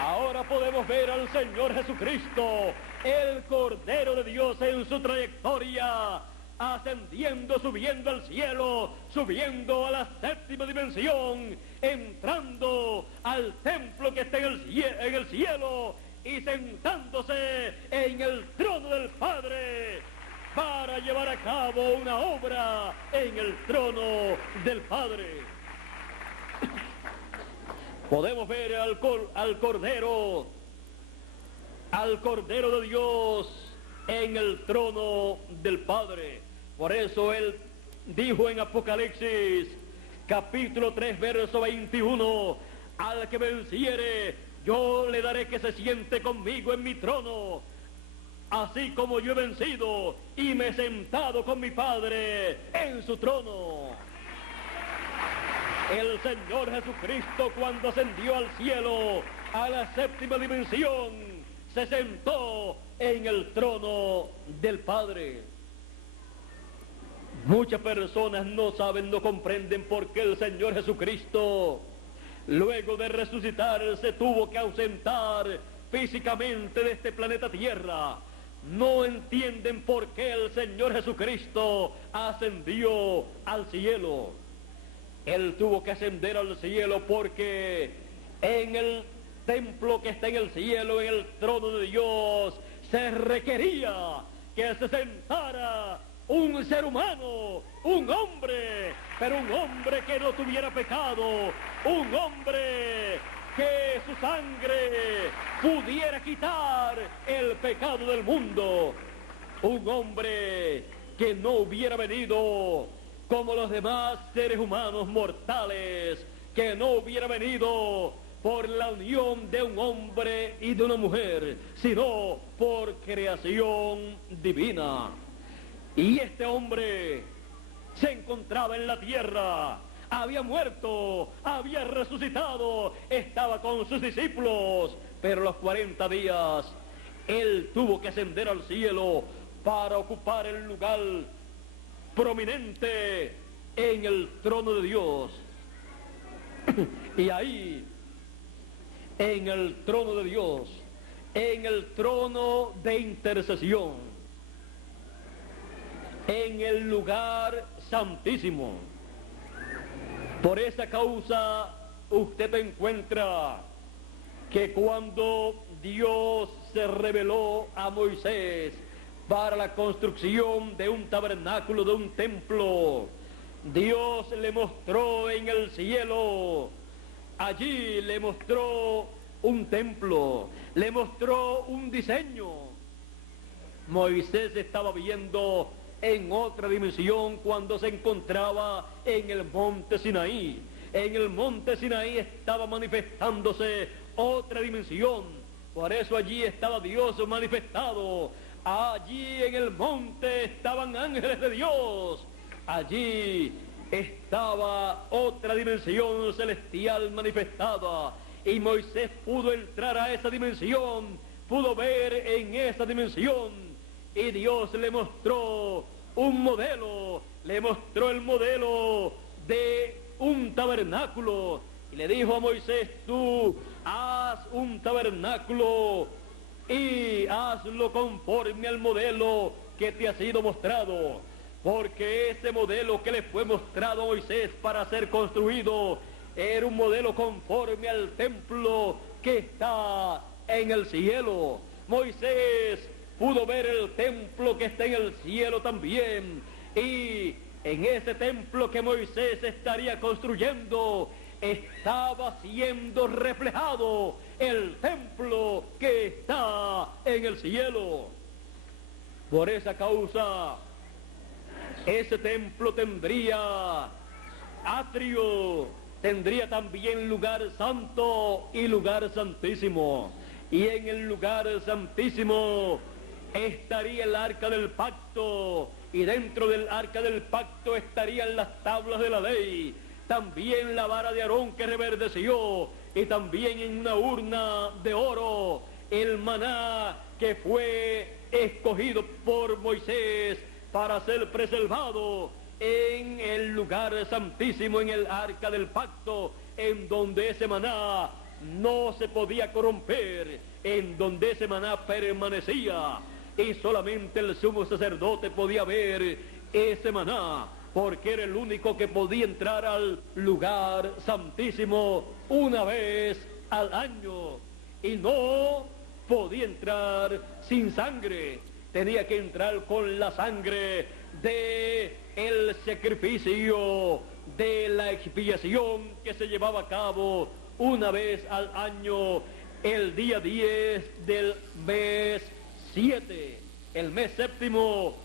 Ahora podemos ver al Señor Jesucristo, el Cordero de Dios, en su trayectoria, ascendiendo, subiendo al cielo, subiendo a la séptima dimensión, entrando al templo que está en el cielo y sentándose en el trono del Padre para llevar a cabo una obra en el trono del Padre. Podemos ver al Cordero de Dios en el trono del Padre. Por eso él dijo en Apocalipsis, capítulo 3, verso 21, al que venciere, yo le daré que se siente conmigo en mi trono, así como yo he vencido y me he sentado con mi Padre en su trono. El Señor Jesucristo, cuando ascendió al cielo, a la séptima dimensión, se sentó en el trono del Padre. Muchas personas no saben, no comprenden por qué el Señor Jesucristo, luego de resucitar, se tuvo que ausentar físicamente de este planeta Tierra. No entienden por qué el Señor Jesucristo ascendió al cielo. Él tuvo que ascender al cielo porque en el templo que está en el cielo, en el trono de Dios, se requería que se sentara un ser humano, un hombre, pero un hombre que no tuviera pecado, un hombre que su sangre pudiera quitar el pecado del mundo, un hombre que no hubiera venido como los demás seres humanos mortales, que no hubiera venido por la unión de un hombre y de una mujer, sino por creación divina. Y este hombre se encontraba en la tierra, había muerto, había resucitado, estaba con sus discípulos, pero a los 40 días él tuvo que ascender al cielo para ocupar el lugar prominente en el trono de Dios. Y ahí, en el trono de Dios, en el trono de intercesión, en el lugar santísimo. Por esa causa usted encuentra que cuando Dios se reveló a Moisés para la construcción de un tabernáculo, de un templo, Dios le mostró en el cielo, allí le mostró un templo, le mostró un diseño. Moisés estaba viendo en otra dimensión cuando se encontraba en el monte Sinaí. En el monte Sinaí estaba manifestándose otra dimensión. Por eso allí estaba Dios manifestado. Allí en el monte estaban ángeles de Dios. Allí estaba otra dimensión celestial manifestada. Y Moisés pudo entrar a esa dimensión, pudo ver en esa dimensión. Y Dios le mostró un modelo, le mostró el modelo de un tabernáculo. Y le dijo a Moisés, tú haz un tabernáculo y hazlo conforme al modelo que te ha sido mostrado. Porque ese modelo que le fue mostrado a Moisés para ser construido era un modelo conforme al templo que está en el cielo. Moisés pudo ver el templo que está en el cielo también, y en ese templo que Moisés estaría construyendo estaba siendo reflejado el templo que está en el cielo. Por esa causa, ese templo tendría atrio, tendría también lugar santo y lugar santísimo. Y en el lugar santísimo estaría el arca del pacto, y dentro del arca del pacto estarían las tablas de la ley, también la vara de Aarón que reverdeció, y también en una urna de oro el maná que fue escogido por Moisés para ser preservado en el lugar santísimo, en el arca del pacto, en donde ese maná no se podía corromper, en donde ese maná permanecía, y solamente el sumo sacerdote podía ver ese maná, porque era el único que podía entrar al lugar santísimo una vez al año, y no podía entrar sin sangre, tenía que entrar con la sangre de el sacrificio, de la expiación que se llevaba a cabo una vez al año, el día 10 del mes 7, el mes séptimo.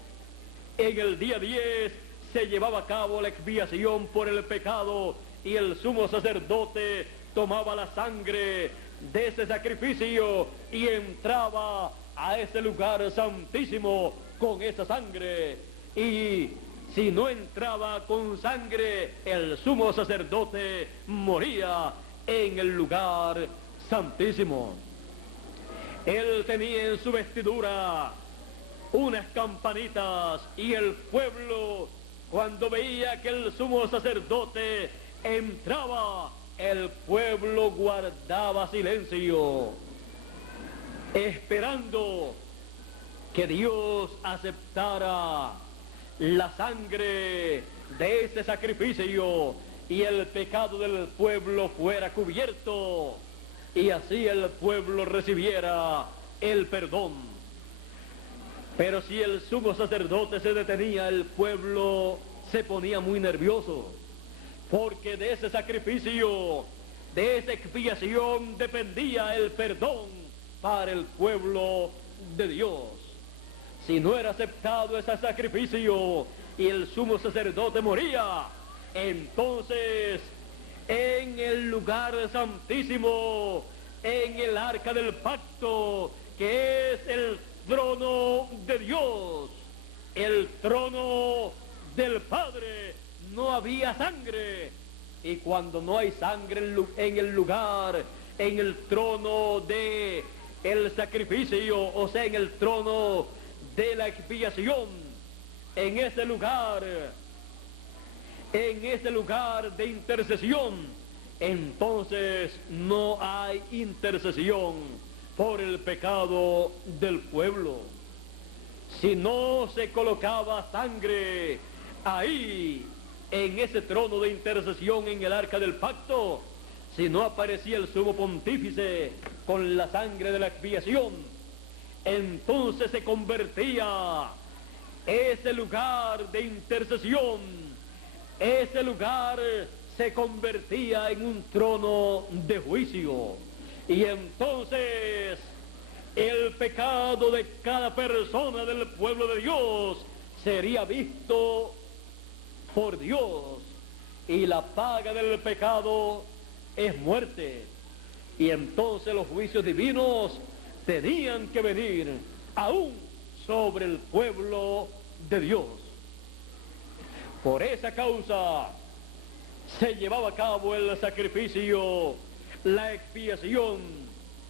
En el día 10 se llevaba a cabo la expiación por el pecado, y el sumo sacerdote tomaba la sangre de ese sacrificio y entraba a ese lugar santísimo con esa sangre, y si no entraba con sangre, el sumo sacerdote moría en el lugar santísimo. Él tenía en su vestidura unas campanitas, y el pueblo, cuando veía que el sumo sacerdote entraba, el pueblo guardaba silencio, esperando que Dios aceptara la sangre de ese sacrificio y el pecado del pueblo fuera cubierto, y así el pueblo recibiera el perdón. Pero si el sumo sacerdote se detenía, el pueblo se ponía muy nervioso, porque de ese sacrificio, de esa expiación, dependía el perdón para el pueblo de Dios. Si no era aceptado ese sacrificio y el sumo sacerdote moría, entonces en el lugar santísimo, en el arca del pacto, que es el trono de Dios, el trono del Padre, no había sangre. Y cuando no hay sangre en el lugar, en el trono de el sacrificio, o sea, en el trono de la expiación, en ese lugar de intercesión, entonces no hay intercesión por el pecado del pueblo. Si no se colocaba sangre ahí, en ese trono de intercesión, en el arca del pacto, si no aparecía el sumo pontífice con la sangre de la expiación, entonces se convertía ese lugar de intercesión, ese lugar se convertía en un trono de juicio. Y entonces el pecado de cada persona del pueblo de Dios sería visto por Dios, y la paga del pecado es muerte. Y entonces los juicios divinos tenían que venir aún sobre el pueblo de Dios. Por esa causa se llevaba a cabo el sacrificio, la expiación,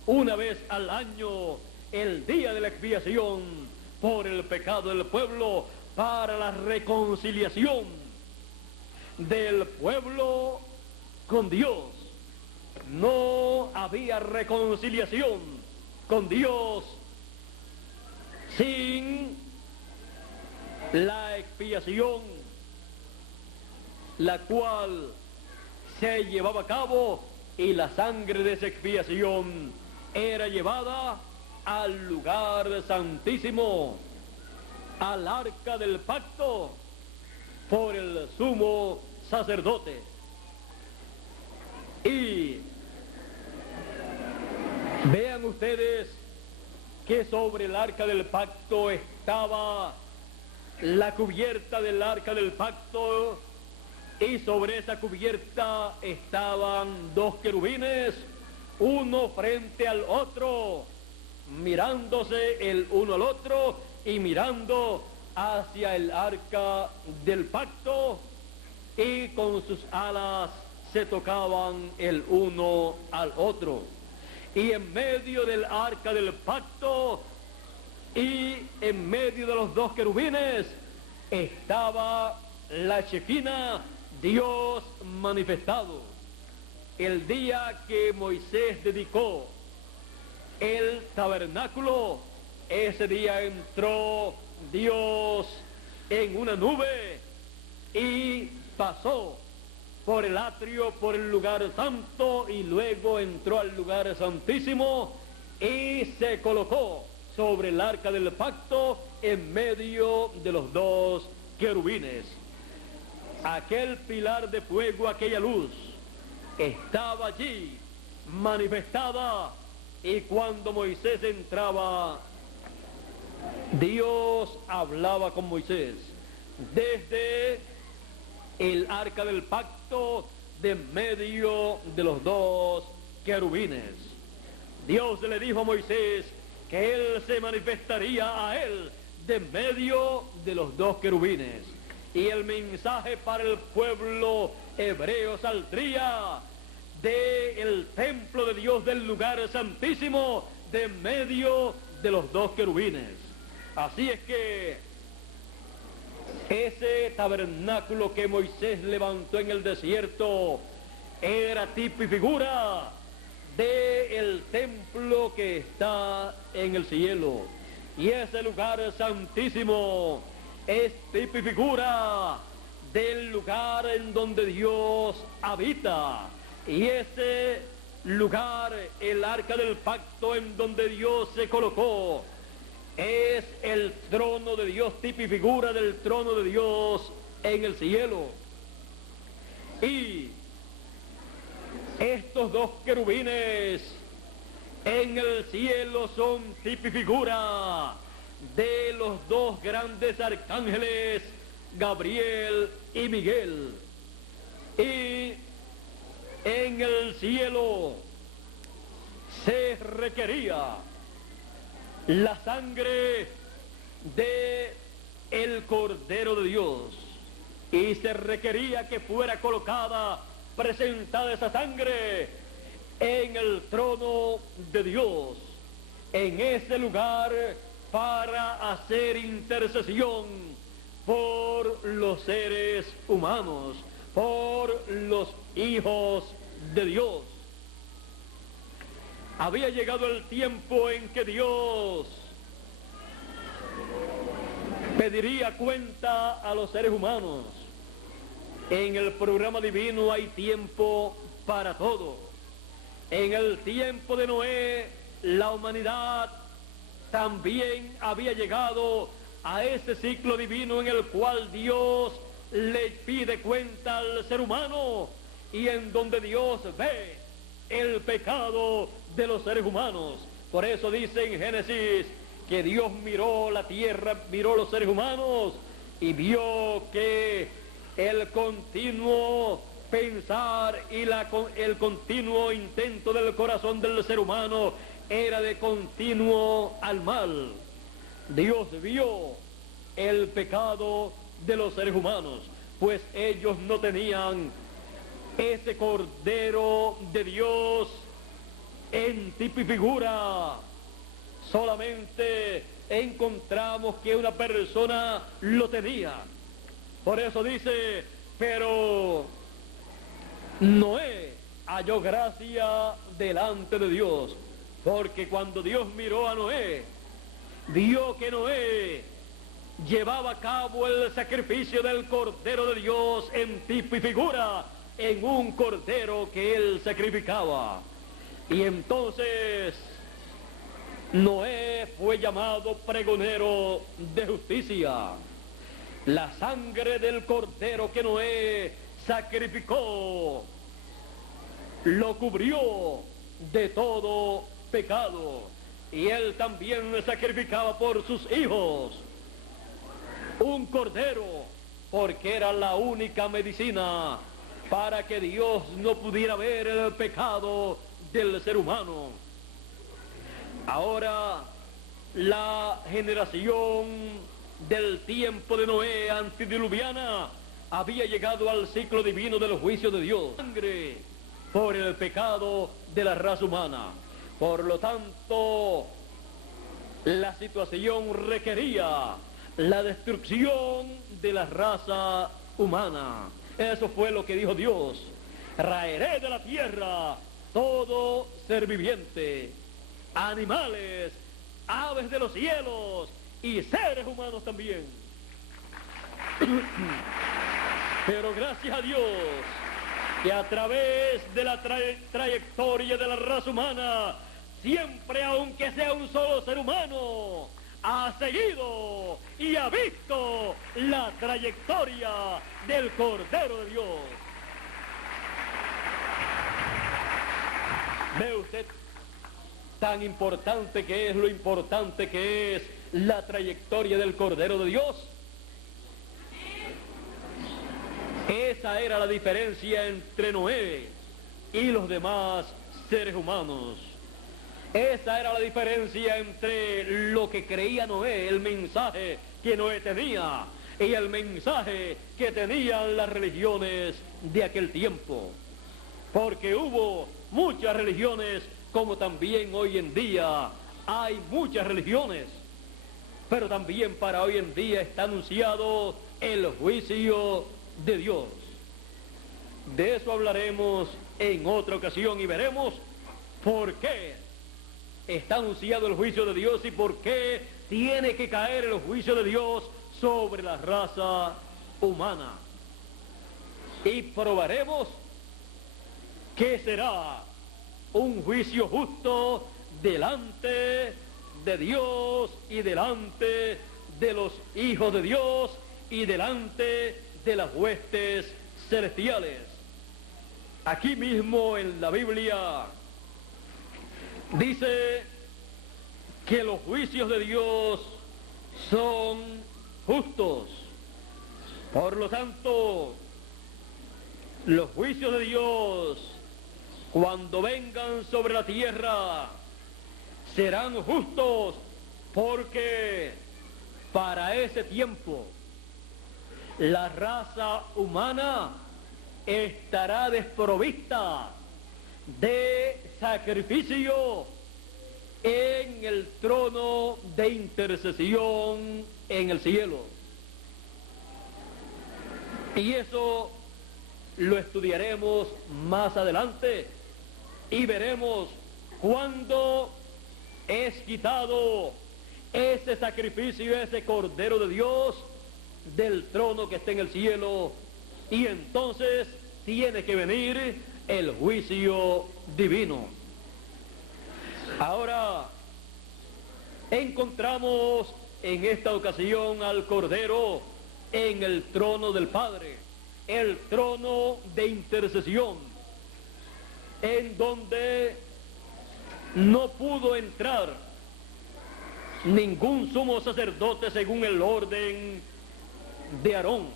una vez al año, el día de la expiación por el pecado del pueblo, para la reconciliación del pueblo con Dios. No había reconciliación con Dios sin la expiación, la cual se llevaba a cabo, y la sangre de esa expiación era llevada al lugar santísimo, al arca del pacto, por el sumo sacerdote. Y vean ustedes que sobre el arca del pacto estaba la cubierta del arca del pacto, y sobre esa cubierta estaban dos querubines, uno frente al otro, mirándose el uno al otro y mirando hacia el arca del pacto, y con sus alas se tocaban el uno al otro. Y en medio del arca del pacto y en medio de los dos querubines estaba la Shekinah, Dios manifestado. El día que Moisés dedicó el tabernáculo, ese día entró Dios en una nube y pasó por el atrio, por el lugar santo, y luego entró al lugar santísimo y se colocó sobre el arca del pacto en medio de los dos querubines. Aquel pilar de fuego, aquella luz, estaba allí manifestada, y cuando Moisés entraba, Dios hablaba con Moisés desde el arca del pacto, de medio de los dos querubines. Dios le dijo a Moisés que él se manifestaría a él de medio de los dos querubines. y el mensaje para el pueblo hebreo saldría del templo de Dios, del lugar santísimo, de medio de los dos querubines. Así es que ese tabernáculo que Moisés levantó en el desierto era tipo y figura del templo que está en el cielo. Y ese lugar santísimo es tipo y figura del lugar en donde Dios habita. Y ese lugar, el arca del pacto en donde Dios se colocó, es el trono de Dios, tipo y figura del trono de Dios en el cielo. Y estos dos querubines en el cielo son tipo y figura de los dos grandes arcángeles, Gabriel y Miguel. Y en el cielo se requería la sangre de el Cordero de Dios, y se requería que fuera colocada, presentada esa sangre en el trono de Dios, en ese lugar, para hacer intercesión por los seres humanos, por los hijos de Dios. Había llegado el tiempo en que Dios pediría cuenta a los seres humanos. En el programa divino hay tiempo para todo. En el tiempo de Noé, la humanidad también había llegado a ese ciclo divino en el cual Dios le pide cuenta al ser humano, y en donde Dios ve el pecado de los seres humanos. Por eso dice en Génesis que Dios miró la tierra, miró los seres humanos y vio que el continuo pensar y el continuo intento del corazón del ser humano era de continuo al mal. Dios vio el pecado de los seres humanos, pues ellos no tenían ese Cordero de Dios en tipo y figura. Solamente encontramos que una persona lo tenía. Por eso dice, pero Noé halló gracia delante de Dios, porque cuando Dios miró a Noé, vio que Noé llevaba a cabo el sacrificio del Cordero de Dios en tipo y figura, en un cordero que él sacrificaba. Y entonces Noé fue llamado pregonero de justicia. La sangre del cordero que Noé sacrificó lo cubrió de todo pecado, y él también sacrificaba por sus hijos un cordero, porque era la única medicina para que Dios no pudiera ver el pecado del ser humano. Ahora, la generación del tiempo de Noé antediluviana había llegado al ciclo divino del juicio de Dios. Sangre por el pecado de la raza humana. Por lo tanto, la situación requería la destrucción de la raza humana. Eso fue lo que dijo Dios. Raeré de la tierra todo ser viviente, animales, aves de los cielos y seres humanos también. Pero gracias a Dios que a través de la trayectoria de la raza humana, siempre, aunque sea un solo ser humano, ha seguido y ha visto la trayectoria del Cordero de Dios. ¿Ve usted tan importante que es lo importante que es la trayectoria del Cordero de Dios? Esa era la diferencia entre Noé y los demás seres humanos. Esa era la diferencia entre lo que creía Noé, el mensaje que Noé tenía, y el mensaje que tenían las religiones de aquel tiempo. Porque hubo muchas religiones, como también hoy en día hay muchas religiones. Pero también para hoy en día está anunciado el juicio de Dios. De eso hablaremos en otra ocasión y veremos por qué está anunciado el juicio de Dios y por qué tiene que caer el juicio de Dios sobre la raza humana. Y probaremos que será un juicio justo delante de Dios y delante de los hijos de Dios y delante de las huestes celestiales. Aquí mismo en la Biblia dice que los juicios de Dios son justos. Por lo tanto, los juicios de Dios, cuando vengan sobre la tierra, serán justos, porque para ese tiempo la raza humana estará desprovista de sacrificio en el trono de intercesión en el cielo. Y eso lo estudiaremos más adelante y veremos cuándo es quitado ese sacrificio, ese Cordero de Dios del trono que está en el cielo, y entonces tiene que venir el juicio divino. Ahora encontramos en esta ocasión al Cordero en el trono del Padre, el trono de intercesión, en donde no pudo entrar ningún sumo sacerdote según el orden de Aarón,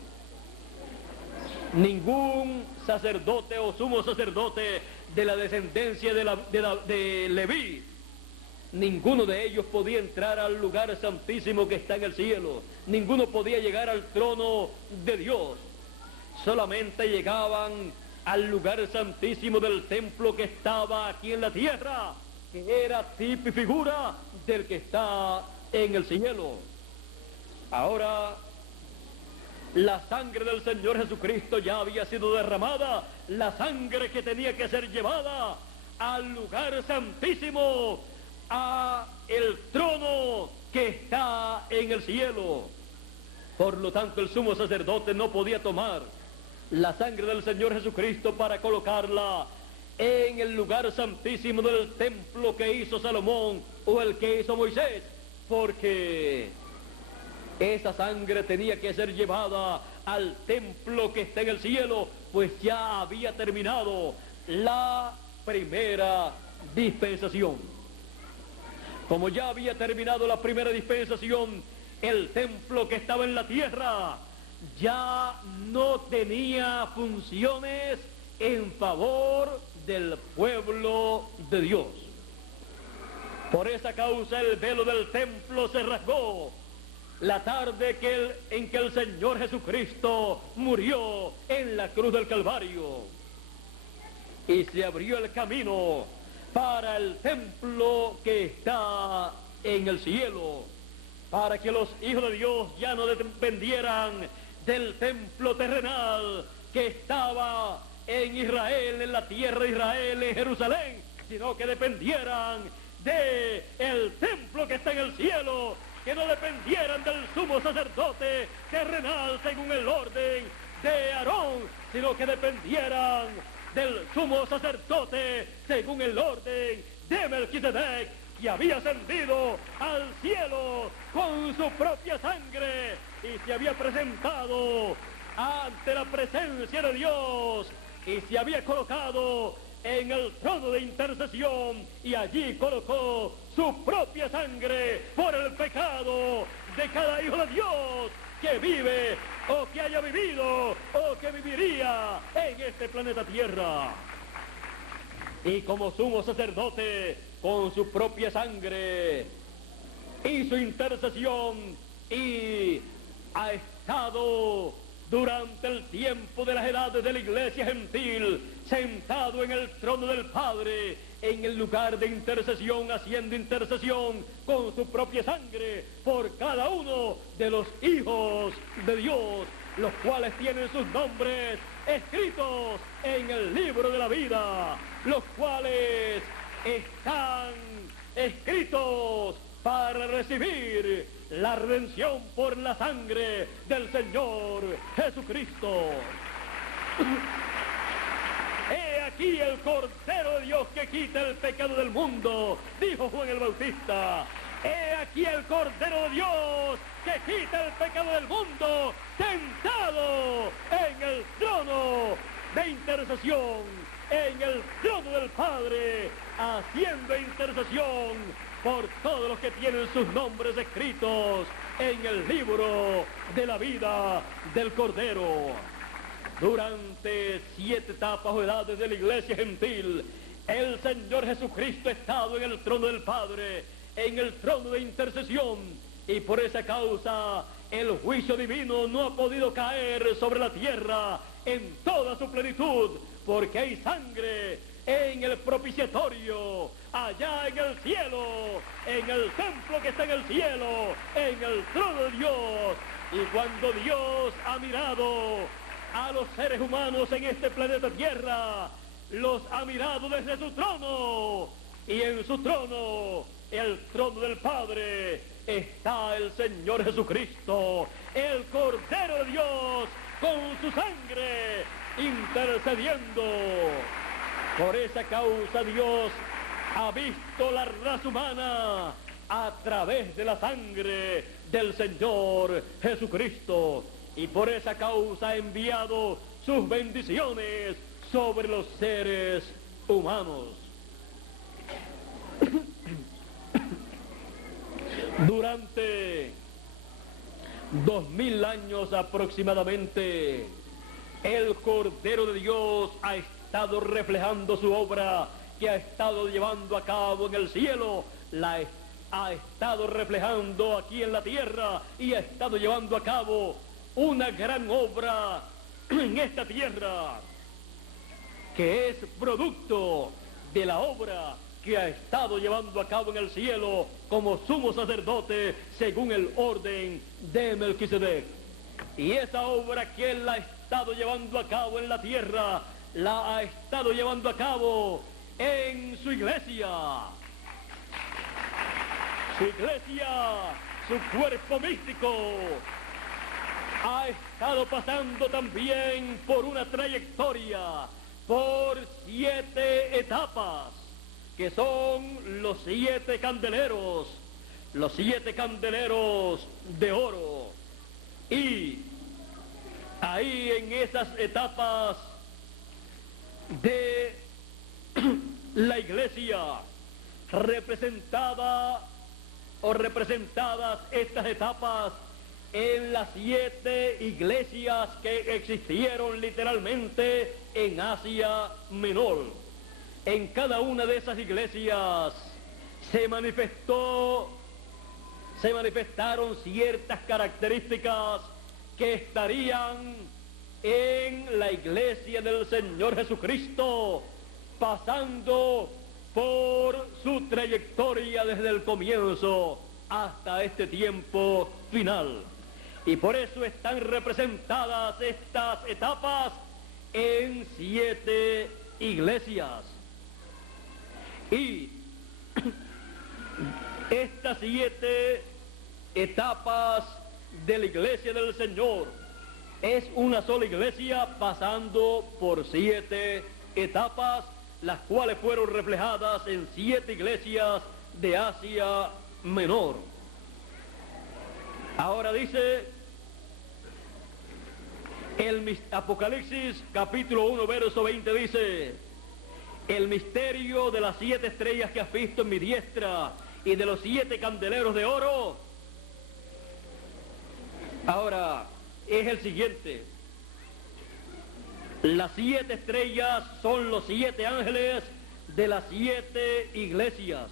ningún sacerdote o sumo sacerdote de la descendencia de Leví. Ninguno de ellos podía entrar al lugar santísimo que está en el cielo. Ninguno podía llegar al trono de Dios. Solamente llegaban al lugar santísimo del templo que estaba aquí en la tierra, que era tipo y figura del que está en el cielo. Ahora, la sangre del Señor Jesucristo ya había sido derramada, la sangre que tenía que ser llevada al lugar santísimo, a el trono que está en el cielo. Por lo tanto, el sumo sacerdote no podía tomar la sangre del Señor Jesucristo para colocarla en el lugar santísimo del templo que hizo Salomón o el que hizo Moisés, porque esa sangre tenía que ser llevada al templo que está en el cielo, pues ya había terminado la primera dispensación. Como ya había terminado la primera dispensación, el templo que estaba en la tierra ya no tenía funciones en favor del pueblo de Dios. Por esa causa el velo del templo se rasgó la tarde en que el Señor Jesucristo murió en la cruz del Calvario, y se abrió el camino para el templo que está en el cielo, para que los hijos de Dios ya no dependieran del templo terrenal que estaba en Israel, en la tierra de Israel, en Jerusalén, sino que dependieran del templo que está en el cielo, que no dependieran del sumo sacerdote terrenal según el orden de Aarón, sino que dependieran del sumo sacerdote según el orden de Melquisedec, que había ascendido al cielo con su propia sangre y se había presentado ante la presencia de Dios y se había colocado en el trono de intercesión, y allí colocó su propia sangre por el pecado de cada hijo de Dios que vive o que haya vivido o que viviría en este planeta Tierra. Y como sumo sacerdote, con su propia sangre hizo intercesión y estado durante el tiempo de las edades de la iglesia gentil, sentado en el trono del Padre, en el lugar de intercesión, haciendo intercesión con su propia sangre por cada uno de los hijos de Dios, los cuales tienen sus nombres escritos en el libro de la vida, los cuales están escritos para recibir la redención por la sangre del Señor Jesucristo. He aquí el Cordero de Dios que quita el pecado del mundo, dijo Juan el Bautista. He aquí el Cordero de Dios que quita el pecado del mundo, sentado en el trono de intercesión, en el trono del Padre, haciendo intercesión por todos los que tienen sus nombres escritos en el libro de la vida del Cordero. Durante 7 etapas o edades de la iglesia gentil, el Señor Jesucristo ha estado en el trono del Padre, en el trono de intercesión, y por esa causa el juicio divino no ha podido caer sobre la tierra en toda su plenitud, porque hay sangre en el propiciatorio, allá en el cielo, en el templo que está en el cielo, en el trono de Dios. Y cuando Dios ha mirado a los seres humanos en este planeta Tierra, los ha mirado desde su trono, y en su trono, el trono del Padre, está el Señor Jesucristo, el Cordero de Dios, con su sangre intercediendo. Por esa causa Dios ha visto la raza humana a través de la sangre del Señor Jesucristo, y por esa causa ha enviado sus bendiciones sobre los seres humanos. Durante 2000 años aproximadamente, el Cordero de Dios ha estado reflejando su obra que ha estado llevando a cabo en el cielo, ha estado reflejando aquí en la tierra, y ha estado llevando a cabo una gran obra en esta tierra, que es producto de la obra que ha estado llevando a cabo en el cielo como sumo sacerdote según el orden de Melquisedec. Y esa obra que él ha estado llevando a cabo en la tierra, la ha estado llevando a cabo en su iglesia. Su iglesia, su cuerpo místico, ha estado pasando también por una trayectoria, por 7 etapas, que son los 7 candeleros de oro. Y ahí en esas etapas de la iglesia, representadas estas etapas en las 7 iglesias que existieron literalmente en Asia Menor. En cada una de esas iglesias se manifestaron ciertas características que estarían en la iglesia del Señor Jesucristo, pasando por su trayectoria desde el comienzo hasta este tiempo final. Y por eso están representadas estas etapas en 7 iglesias. Y estas 7 etapas de la iglesia del Señor es una sola iglesia pasando por 7 etapas, las cuales fueron reflejadas en 7 iglesias de Asia Menor. Ahora dice el Apocalipsis capítulo 1 verso 20, dice: el misterio de las 7 estrellas que has visto en mi diestra y de los 7 candeleros de oro. Ahora es el siguiente: las 7 estrellas son los 7 ángeles de las 7 iglesias,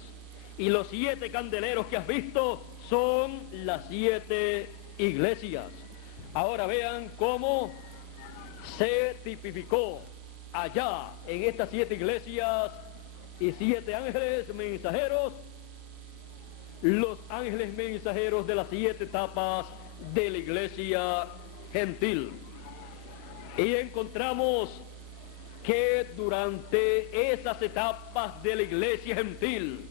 y los 7 candeleros que has visto son las 7 iglesias. Ahora vean cómo se tipificó allá en estas 7 iglesias y 7 ángeles mensajeros, los ángeles mensajeros de las 7 etapas de la iglesia gentil. Y encontramos que durante esas etapas de la iglesia gentil,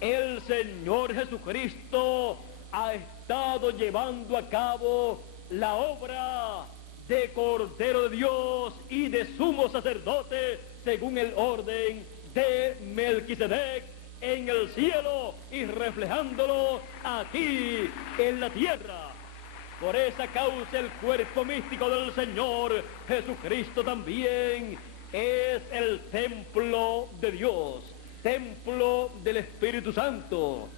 el Señor Jesucristo ha estado llevando a cabo la obra de Cordero de Dios y de Sumo Sacerdote según el orden de Melquisedec en el cielo y reflejándolo aquí en la tierra. Por esa causa el cuerpo místico del Señor Jesucristo también es el templo de Dios, templo del Espíritu Santo.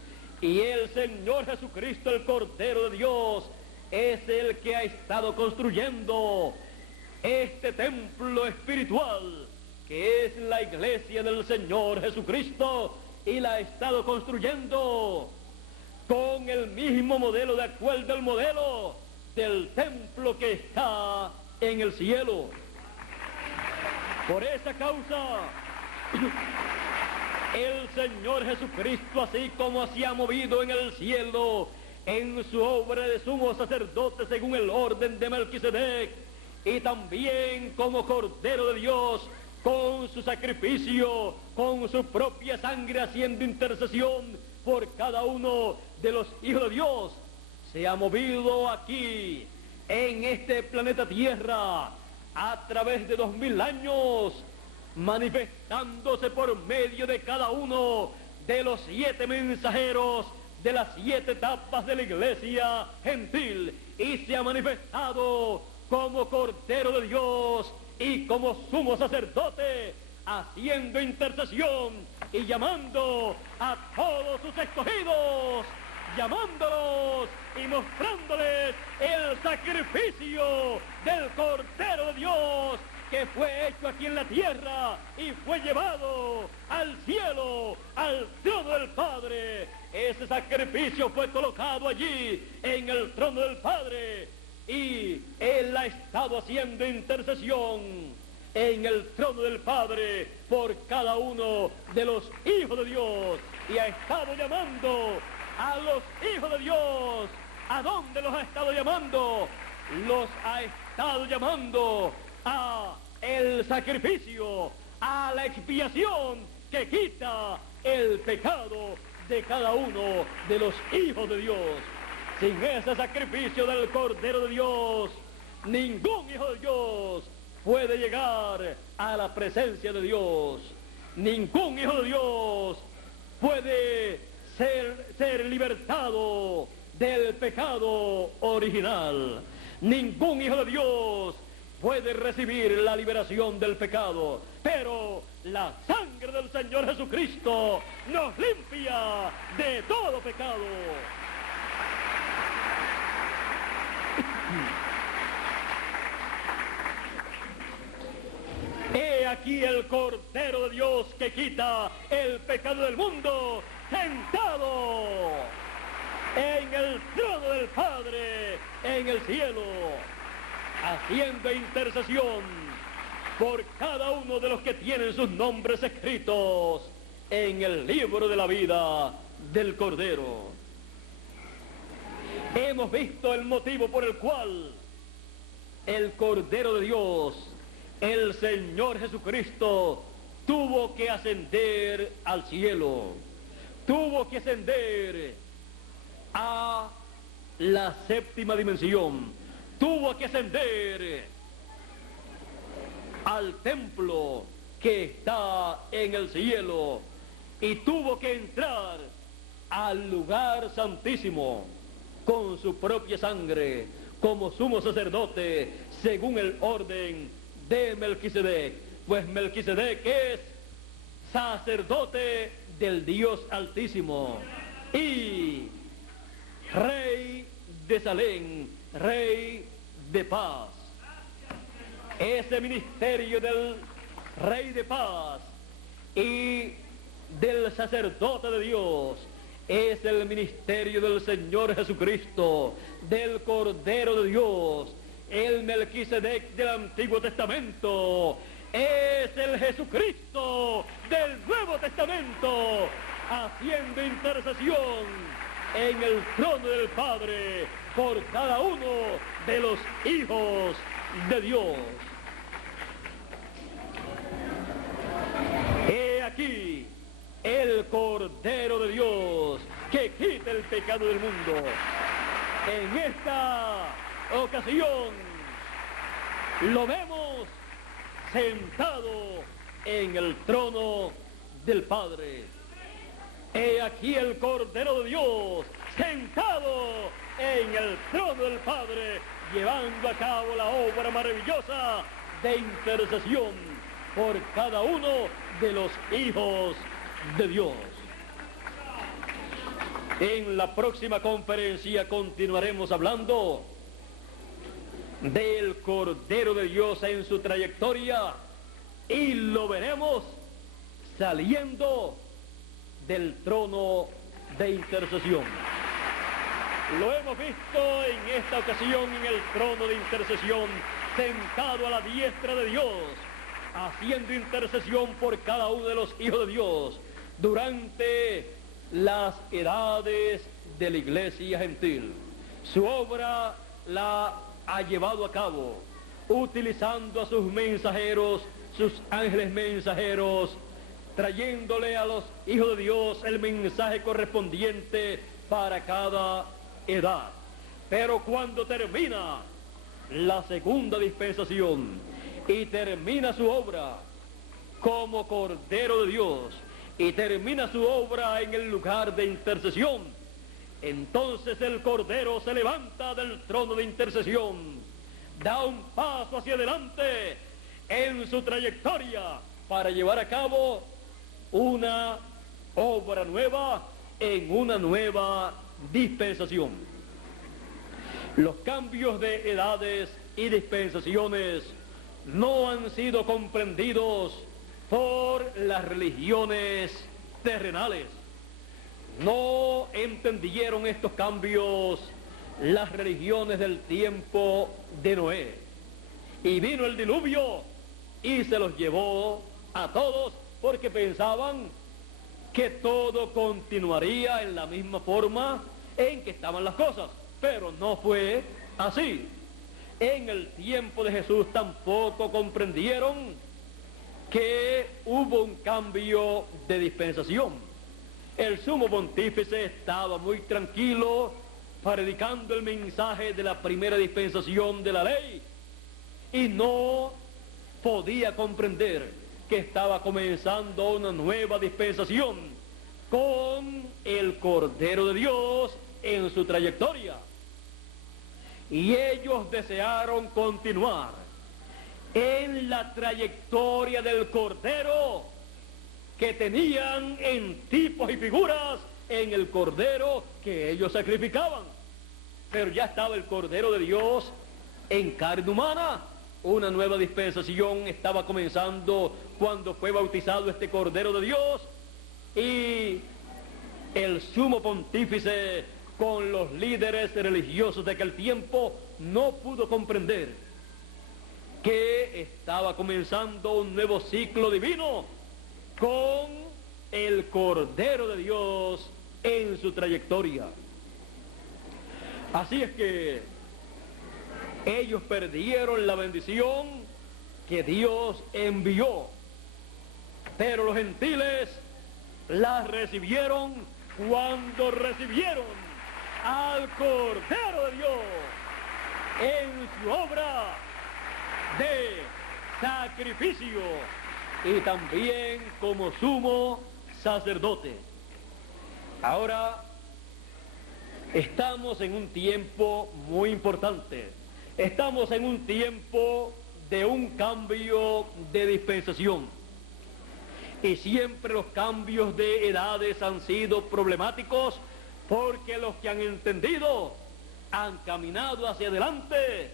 Y el Señor Jesucristo, el Cordero de Dios, es el que ha estado construyendo este templo espiritual, que es la iglesia del Señor Jesucristo, y la ha estado construyendo con el mismo modelo, de acuerdo al modelo del templo que está en el cielo. Por esa causa, el Señor Jesucristo, así como se ha movido en el cielo en su obra de sumo sacerdote según el orden de Melquisedec, y también como Cordero de Dios, con su sacrificio, con su propia sangre, haciendo intercesión por cada uno de los hijos de Dios, se ha movido aquí en este planeta Tierra a través de 2000 años, manifestándose por medio de cada uno de los 7 mensajeros de las 7 etapas de la iglesia gentil, y se ha manifestado como Cordero de Dios y como sumo sacerdote, haciendo intercesión y llamando a todos sus escogidos, llamándolos y mostrándoles el sacrificio del Cordero de Dios, que fue hecho aquí en la tierra y fue llevado al cielo, al trono del Padre. Ese sacrificio fue colocado allí en el trono del Padre, y Él ha estado haciendo intercesión en el trono del Padre por cada uno de los hijos de Dios, y ha estado llamando a los hijos de Dios. ¿A dónde los ha estado llamando? Los ha estado llamando a el sacrificio, a la expiación que quita el pecado de cada uno de los hijos de Dios. Sin ese sacrificio del Cordero de Dios, ningún hijo de Dios puede llegar a la presencia de Dios. Ningún hijo de Dios puede ser libertado del pecado original. Ningún hijo de Dios puede recibir la liberación del pecado, pero la sangre del Señor Jesucristo nos limpia de todo pecado. He aquí el Cordero de Dios que quita el pecado del mundo, sentado en el trono del Padre en el cielo, haciendo intercesión por cada uno de los que tienen sus nombres escritos en el libro de la vida del Cordero. Hemos visto el motivo por el cual el Cordero de Dios, el Señor Jesucristo, tuvo que ascender al cielo, tuvo que ascender a la 7ª dimensión, tuvo que ascender al templo que está en el cielo, y tuvo que entrar al lugar santísimo con su propia sangre, como sumo sacerdote, según el orden de Melquisedec, pues Melquisedec es sacerdote del Dios Altísimo y Rey de Salem, Rey de paz. Ese ministerio del Rey de paz y del sacerdote de Dios es el ministerio del Señor Jesucristo, del Cordero de Dios, el Melquisedec del Antiguo Testamento, es el Jesucristo del Nuevo Testamento, haciendo intercesión en el trono del Padre por cada uno de los hijos de Dios. He aquí el Cordero de Dios que quita el pecado del mundo. En esta ocasión lo vemos sentado en el trono del Padre. He aquí el Cordero de Dios sentado en el trono del Padre, llevando a cabo la obra maravillosa de intercesión por cada uno de los hijos de Dios. En la próxima conferencia continuaremos hablando del Cordero de Dios en su trayectoria y lo veremos saliendo del trono de intercesión. Lo hemos visto en esta ocasión en el trono de intercesión, sentado a la diestra de Dios, haciendo intercesión por cada uno de los hijos de Dios durante las edades de la iglesia gentil. Su obra la ha llevado a cabo utilizando a sus mensajeros, sus ángeles mensajeros, trayéndole a los hijos de Dios el mensaje correspondiente para cada edad. Pero cuando termina la segunda dispensación y termina su obra como Cordero de Dios y termina su obra en el lugar de intercesión, entonces el Cordero se levanta del trono de intercesión, da un paso hacia adelante en su trayectoria para llevar a cabo una obra nueva en una nueva dispensación. Los cambios de edades y dispensaciones no han sido comprendidos por las religiones terrenales. No entendieron estos cambios las religiones del tiempo de Noé. Y vino el diluvio y se los llevó a todos porque pensaban que todo continuaría en la misma forma en que estaban las cosas. Pero no fue así. En el tiempo de Jesús tampoco comprendieron que hubo un cambio de dispensación. El sumo pontífice estaba muy tranquilo predicando el mensaje de la primera dispensación de la ley y no podía comprender que estaba comenzando una nueva dispensación con el Cordero de Dios en su trayectoria. Y ellos desearon continuar en la trayectoria del Cordero que tenían en tipos y figuras en el Cordero que ellos sacrificaban. Pero ya estaba el Cordero de Dios en carne humana. Una nueva dispensación estaba comenzando cuando fue bautizado este Cordero de Dios, y el sumo pontífice con los líderes religiosos de aquel tiempo no pudo comprender que estaba comenzando un nuevo ciclo divino con el Cordero de Dios en su trayectoria. Así es que ellos perdieron la bendición que Dios envió, pero los gentiles la recibieron cuando recibieron al Cordero de Dios en su obra de sacrificio y también como sumo sacerdote. Ahora estamos en un tiempo muy importante. Estamos en un tiempo de un cambio de dispensación. Y siempre los cambios de edades han sido problemáticos porque los que han entendido han caminado hacia adelante,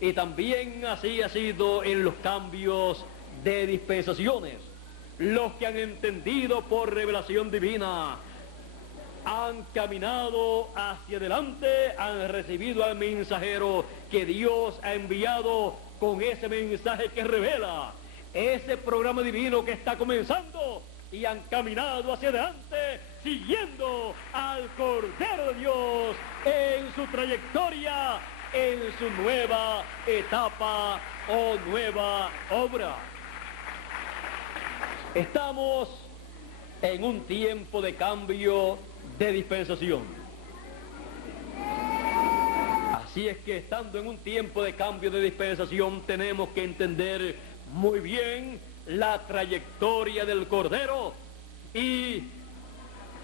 y también así ha sido en los cambios de dispensaciones. Los que han entendido por revelación divina han caminado hacia adelante, han recibido al mensajero que Dios ha enviado con ese mensaje que revela ese programa divino que está comenzando, y han caminado hacia adelante siguiendo al Cordero de Dios en su trayectoria, en su nueva etapa o nueva obra. Estamos en un tiempo de cambio de dispensación. Así es que, estando en un tiempo de cambio de dispensación, tenemos que entender muy bien la trayectoria del Cordero, y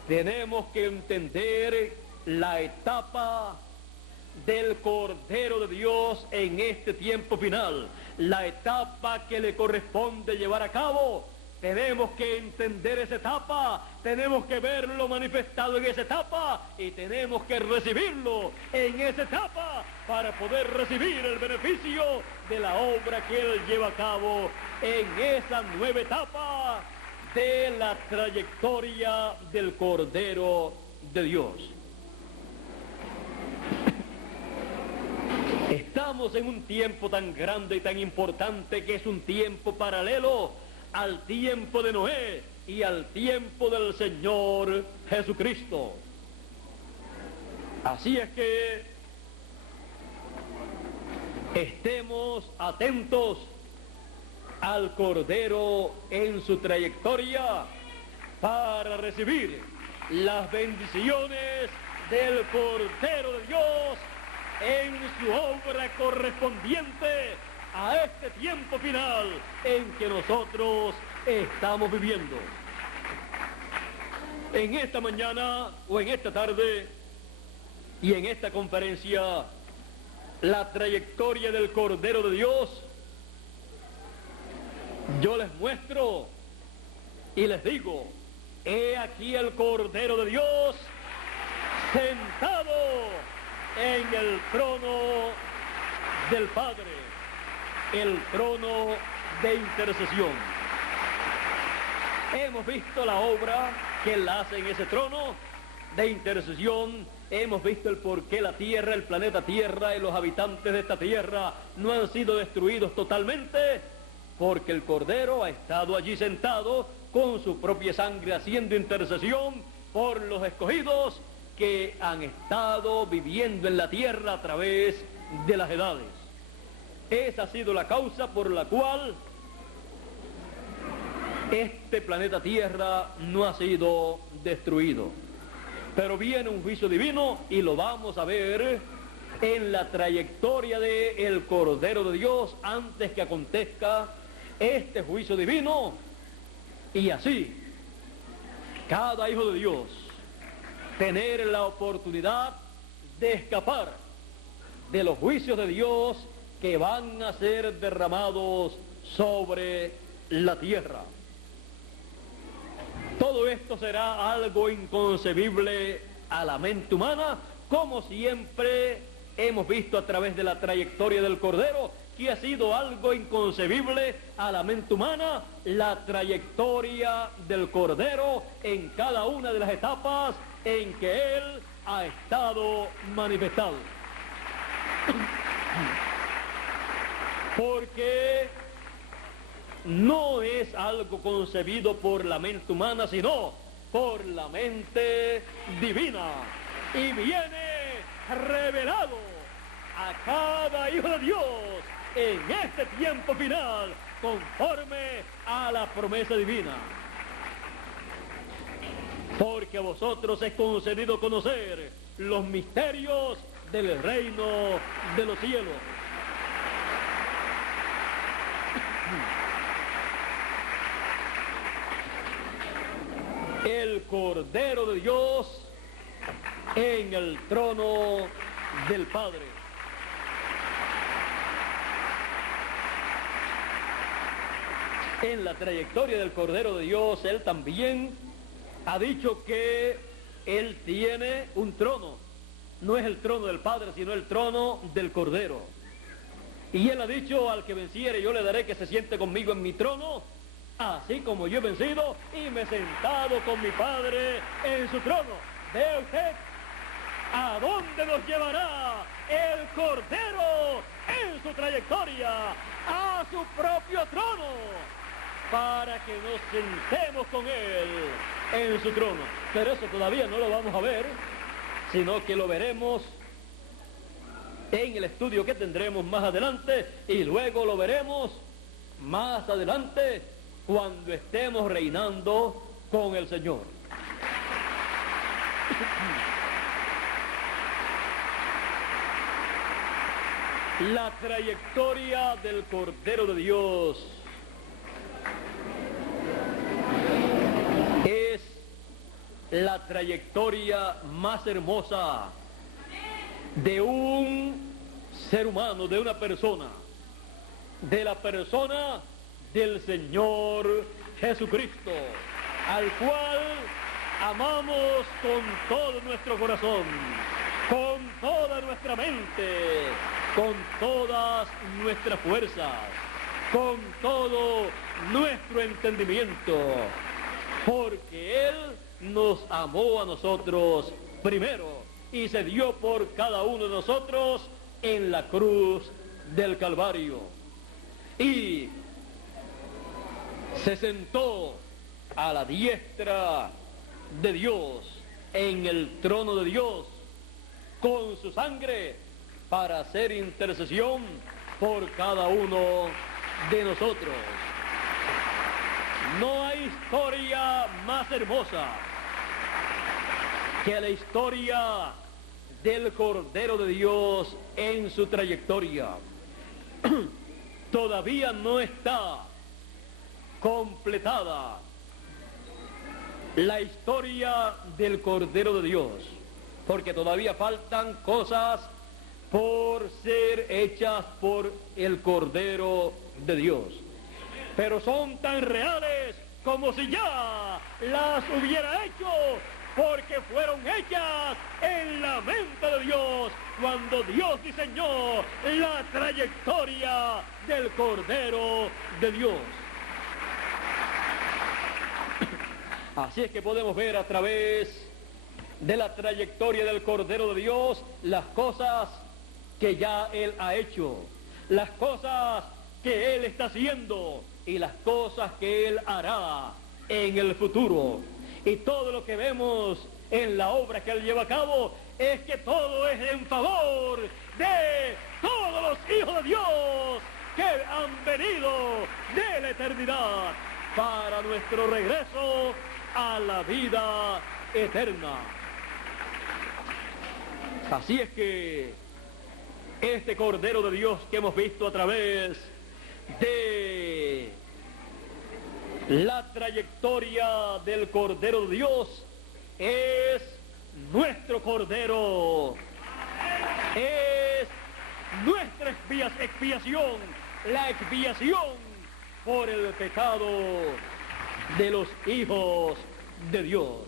tenemos que entender la etapa del Cordero de Dios en este tiempo final, la etapa que le corresponde llevar a cabo. Tenemos que entender esa etapa, tenemos que verlo manifestado en esa etapa, y tenemos que recibirlo en esa etapa para poder recibir el beneficio de la obra que Él lleva a cabo en esa nueva etapa de la trayectoria del Cordero de Dios. Estamos en un tiempo tan grande y tan importante, que es un tiempo paralelo al tiempo de Noé y al tiempo del Señor Jesucristo. Así es que estemos atentos al Cordero en su trayectoria para recibir las bendiciones del Cordero de Dios en su obra correspondiente a este tiempo final en que nosotros estamos viviendo. En esta mañana o en esta tarde y en esta conferencia, la trayectoria del Cordero de Dios, yo les muestro y les digo: he aquí el Cordero de Dios sentado en el trono del Padre, el trono de intercesión. Hemos visto la obra que Él hace en ese trono de intercesión. Hemos visto el por qué la Tierra, el planeta Tierra y los habitantes de esta Tierra no han sido destruidos totalmente, porque el Cordero ha estado allí sentado con su propia sangre haciendo intercesión por los escogidos que han estado viviendo en la Tierra a través de las edades. Esa ha sido la causa por la cual este planeta Tierra no ha sido destruido. Pero viene un juicio divino, y lo vamos a ver en la trayectoria del Cordero de Dios antes que acontezca este juicio divino. Y así, cada hijo de Dios tener la oportunidad de escapar de los juicios de Dios que van a ser derramados sobre la tierra. Todo esto será algo inconcebible a la mente humana, como siempre hemos visto a través de la trayectoria del Cordero, que ha sido algo inconcebible a la mente humana, la trayectoria del Cordero en cada una de las etapas en que Él ha estado manifestado. Porque no es algo concebido por la mente humana, sino por la mente divina, y viene revelado a cada hijo de Dios en este tiempo final, conforme a la promesa divina. Porque a vosotros es concedido conocer los misterios del reino de los cielos. El Cordero de Dios en el trono del Padre. En la trayectoria del Cordero de Dios, Él también ha dicho que Él tiene un trono. No es el trono del Padre, sino el trono del Cordero. Y Él ha dicho: al que venciere, yo le daré que se siente conmigo en mi trono, así como yo he vencido y me he sentado con mi Padre en su trono. ¿Ve usted a dónde nos llevará el Cordero en su trayectoria? A su propio trono, para que nos sentemos con Él en su trono. Pero eso todavía no lo vamos a ver, sino que lo veremos en el estudio que tendremos más adelante, y luego lo veremos más adelante cuando estemos reinando con el Señor. La trayectoria del Cordero de Dios es la trayectoria más hermosa de un ser humano, de una persona, de la persona del Señor Jesucristo, al cual amamos con todo nuestro corazón, con toda nuestra mente, con todas nuestras fuerzas, con todo nuestro entendimiento, porque Él nos amó a nosotros primero y se dio por cada uno de nosotros en la cruz del Calvario. Y se sentó a la diestra de Dios, en el trono de Dios, con su sangre, para hacer intercesión por cada uno de nosotros. No hay historia más hermosa que la historia del Cordero de Dios en su trayectoria. Todavía no está completada la historia del Cordero de Dios, porque todavía faltan cosas por ser hechas por el Cordero de Dios, pero son tan reales como si ya las hubiera hecho, porque fueron hechas en la mente de Dios cuando Dios diseñó la trayectoria del Cordero de Dios. Así es que podemos ver a través de la trayectoria del Cordero de Dios las cosas que ya Él ha hecho, las cosas que Él está haciendo y las cosas que Él hará en el futuro. Y todo lo que vemos en la obra que Él lleva a cabo es que todo es en favor de todos los hijos de Dios que han venido de la eternidad para nuestro regreso a la vida eterna. Así es que este Cordero de Dios que hemos visto a través de la trayectoria del Cordero de Dios es nuestro Cordero, es nuestra expiación, la expiación por el pecado de los hijos de Dios.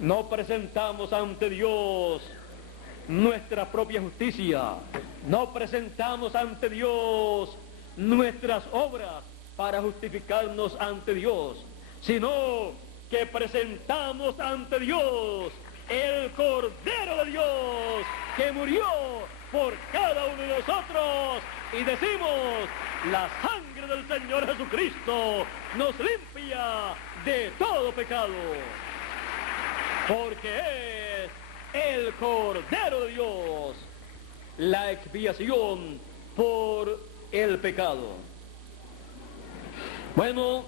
No presentamos ante Dios nuestra propia justicia, no presentamos ante Dios nuestras obras para justificarnos ante Dios, sino que presentamos ante Dios el Cordero de Dios que murió por cada uno de nosotros, y decimos: la sangre del Señor Jesucristo nos limpia de todo pecado, porque es el Cordero de Dios, la expiación por el pecado. Bueno,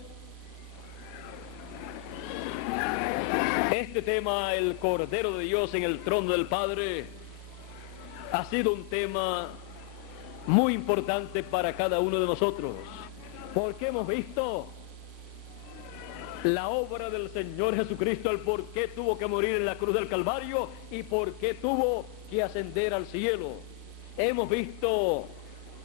este tema, el Cordero de Dios en el trono del Padre, ha sido un tema muy importante para cada uno de nosotros, porque hemos visto la obra del Señor Jesucristo, el por qué tuvo que morir en la cruz del Calvario y por qué tuvo que ascender al cielo. Hemos visto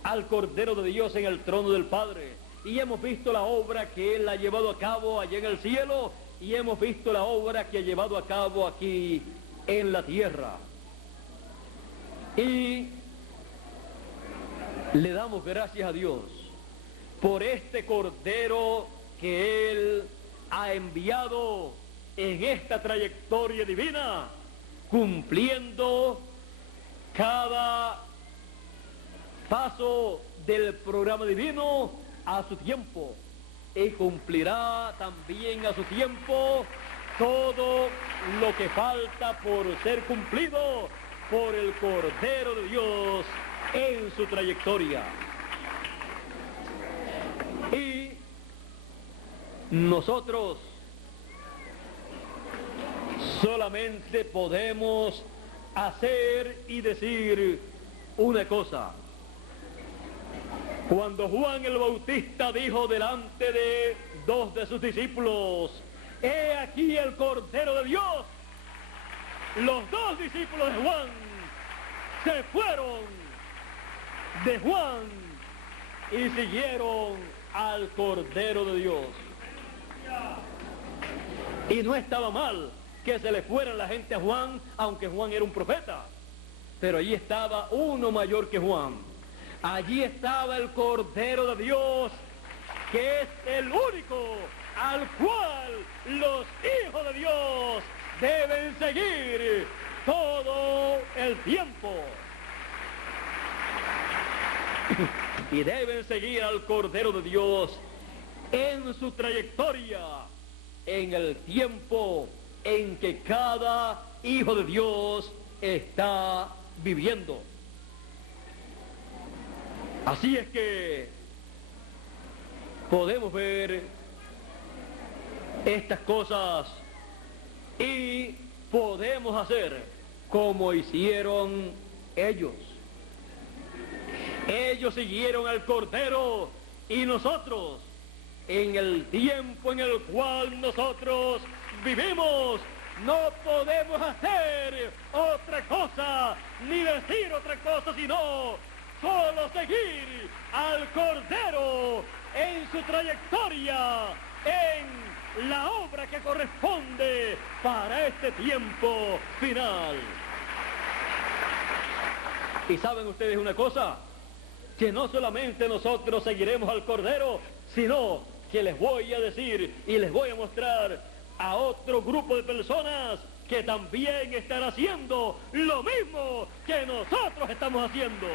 al Cordero de Dios en el trono del Padre, y hemos visto la obra que Él ha llevado a cabo allá en el cielo, y hemos visto la obra que ha llevado a cabo aquí en la tierra. Y le damos gracias a Dios por este Cordero que Él ha enviado en esta trayectoria divina, cumpliendo cada paso del programa divino a su tiempo, y cumplirá también a su tiempo todo lo que falta por ser cumplido por el Cordero de Dios en su trayectoria. Y nosotros solamente podemos hacer y decir una cosa. Cuando Juan el Bautista dijo delante de dos de sus discípulos, «He aquí el Cordero de Dios», los dos discípulos de Juan se fueron de Juan y siguieron al Cordero de Dios. Y no estaba mal que se le fuera la gente a Juan, aunque Juan era un profeta, pero allí estaba uno mayor que Juan. Allí estaba el Cordero de Dios, que es el único al cual los hijos de Dios deben seguir todo el tiempo. Y deben seguir al Cordero de Dios en su trayectoria, en el tiempo en que cada hijo de Dios está viviendo. Así es que podemos ver estas cosas y podemos hacer como hicieron ellos. Ellos siguieron al Cordero, y nosotros, en el tiempo en el cual nosotros vivimos, no podemos hacer otra cosa, ni decir otra cosa, sino solo seguir al Cordero en su trayectoria, en la obra que corresponde para este tiempo final. ¿Y saben ustedes una cosa? Que no solamente nosotros seguiremos al Cordero, sino que les voy a decir y les voy a mostrar a otro grupo de personas que también están haciendo lo mismo que nosotros estamos haciendo.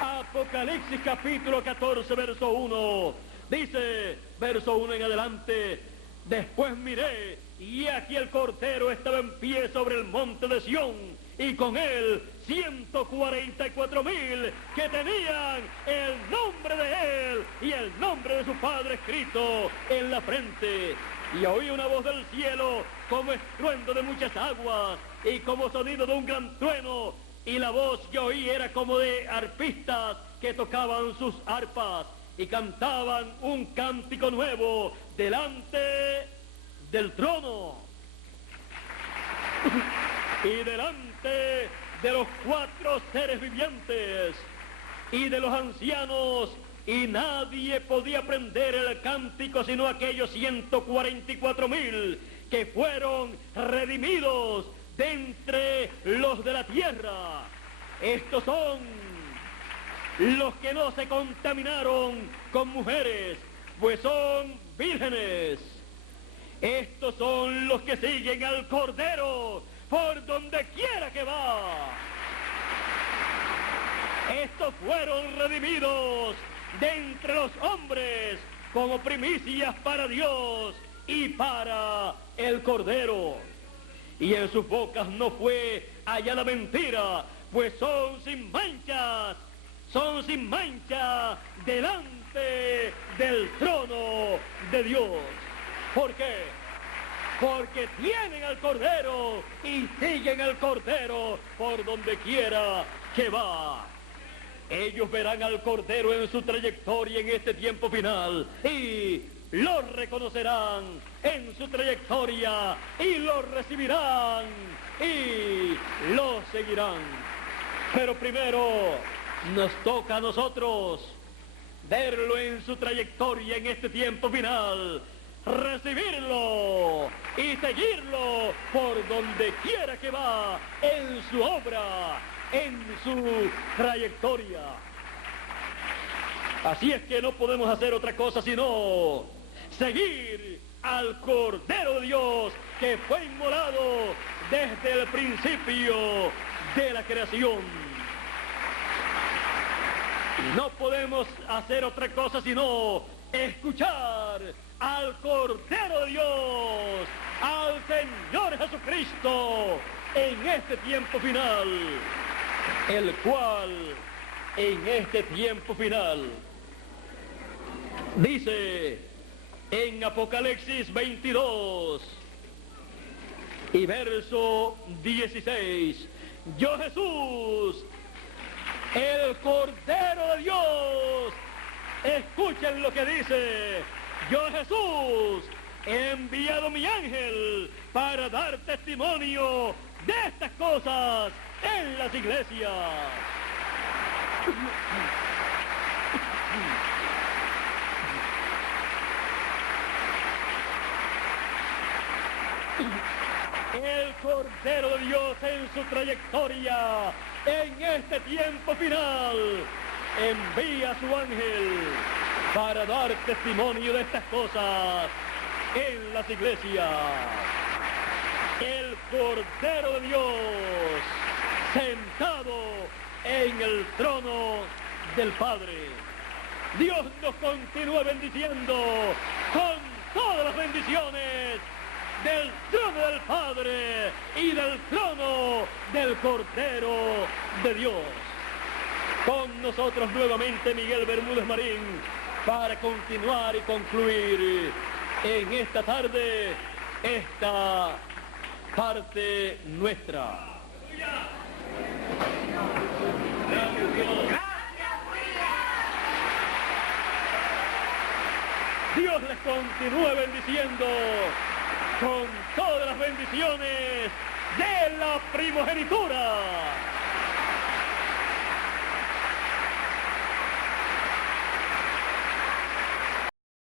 Apocalipsis capítulo 14, verso 1, dice, verso 1 en adelante: «Después miré, y aquí el Cordero estaba en pie sobre el monte de Sión, y con él 144,000 que tenían el nombre de él y el nombre de su Padre escrito en la frente. Y oí una voz del cielo como estruendo de muchas aguas y como sonido de un gran trueno, y la voz que oí era como de arpistas que tocaban sus arpas y cantaban un cántico nuevo delante del trono y delante de los 4 seres vivientes y de los ancianos, y nadie podía aprender el cántico sino aquellos 144,000 que fueron redimidos de entre los de la tierra. Estos son los que no se contaminaron con mujeres, pues son vírgenes. Estos son los que siguen al Cordero por donde quiera que va. Estos fueron redimidos de entre los hombres como primicias para Dios y para el Cordero. Y en sus bocas no fue hallada mentira, pues son sin mancha delante del trono de Dios. ¿Por qué? Porque tienen al Cordero y siguen al Cordero por donde quiera que va. Ellos verán al Cordero en su trayectoria en este tiempo final y lo reconocerán en su trayectoria y lo recibirán y lo seguirán. Pero primero nos toca a nosotros verlo en su trayectoria en este tiempo final, recibirlo y seguirlo por donde quiera que va en su obra, en su trayectoria. Así es que no podemos hacer otra cosa sino seguir al Cordero de Dios que fue inmolado desde el principio de la creación. Y no podemos hacer otra cosa sino escuchar al Cordero de Dios, al Señor Jesucristo, en este tiempo final, el cual en este tiempo final dice en Apocalipsis 22 y verso 16, yo Jesús, el Cordero de Dios, escuchen lo que dice, yo Jesús he enviado mi ángel para dar testimonio de estas cosas en las iglesias. El Cordero de Dios en su trayectoria, en este tiempo final, envía a su ángel para dar testimonio de estas cosas en las iglesias. El Cordero de Dios sentado en el trono del Padre. Dios nos continúa bendiciendo con todas las bendiciones del trono del Padre y del trono del Cordero de Dios. Con nosotros nuevamente Miguel Bermúdez Marín para continuar y concluir en esta tarde esta parte nuestra. Dios les continúe bendiciendo con todas las bendiciones de la primogenitura.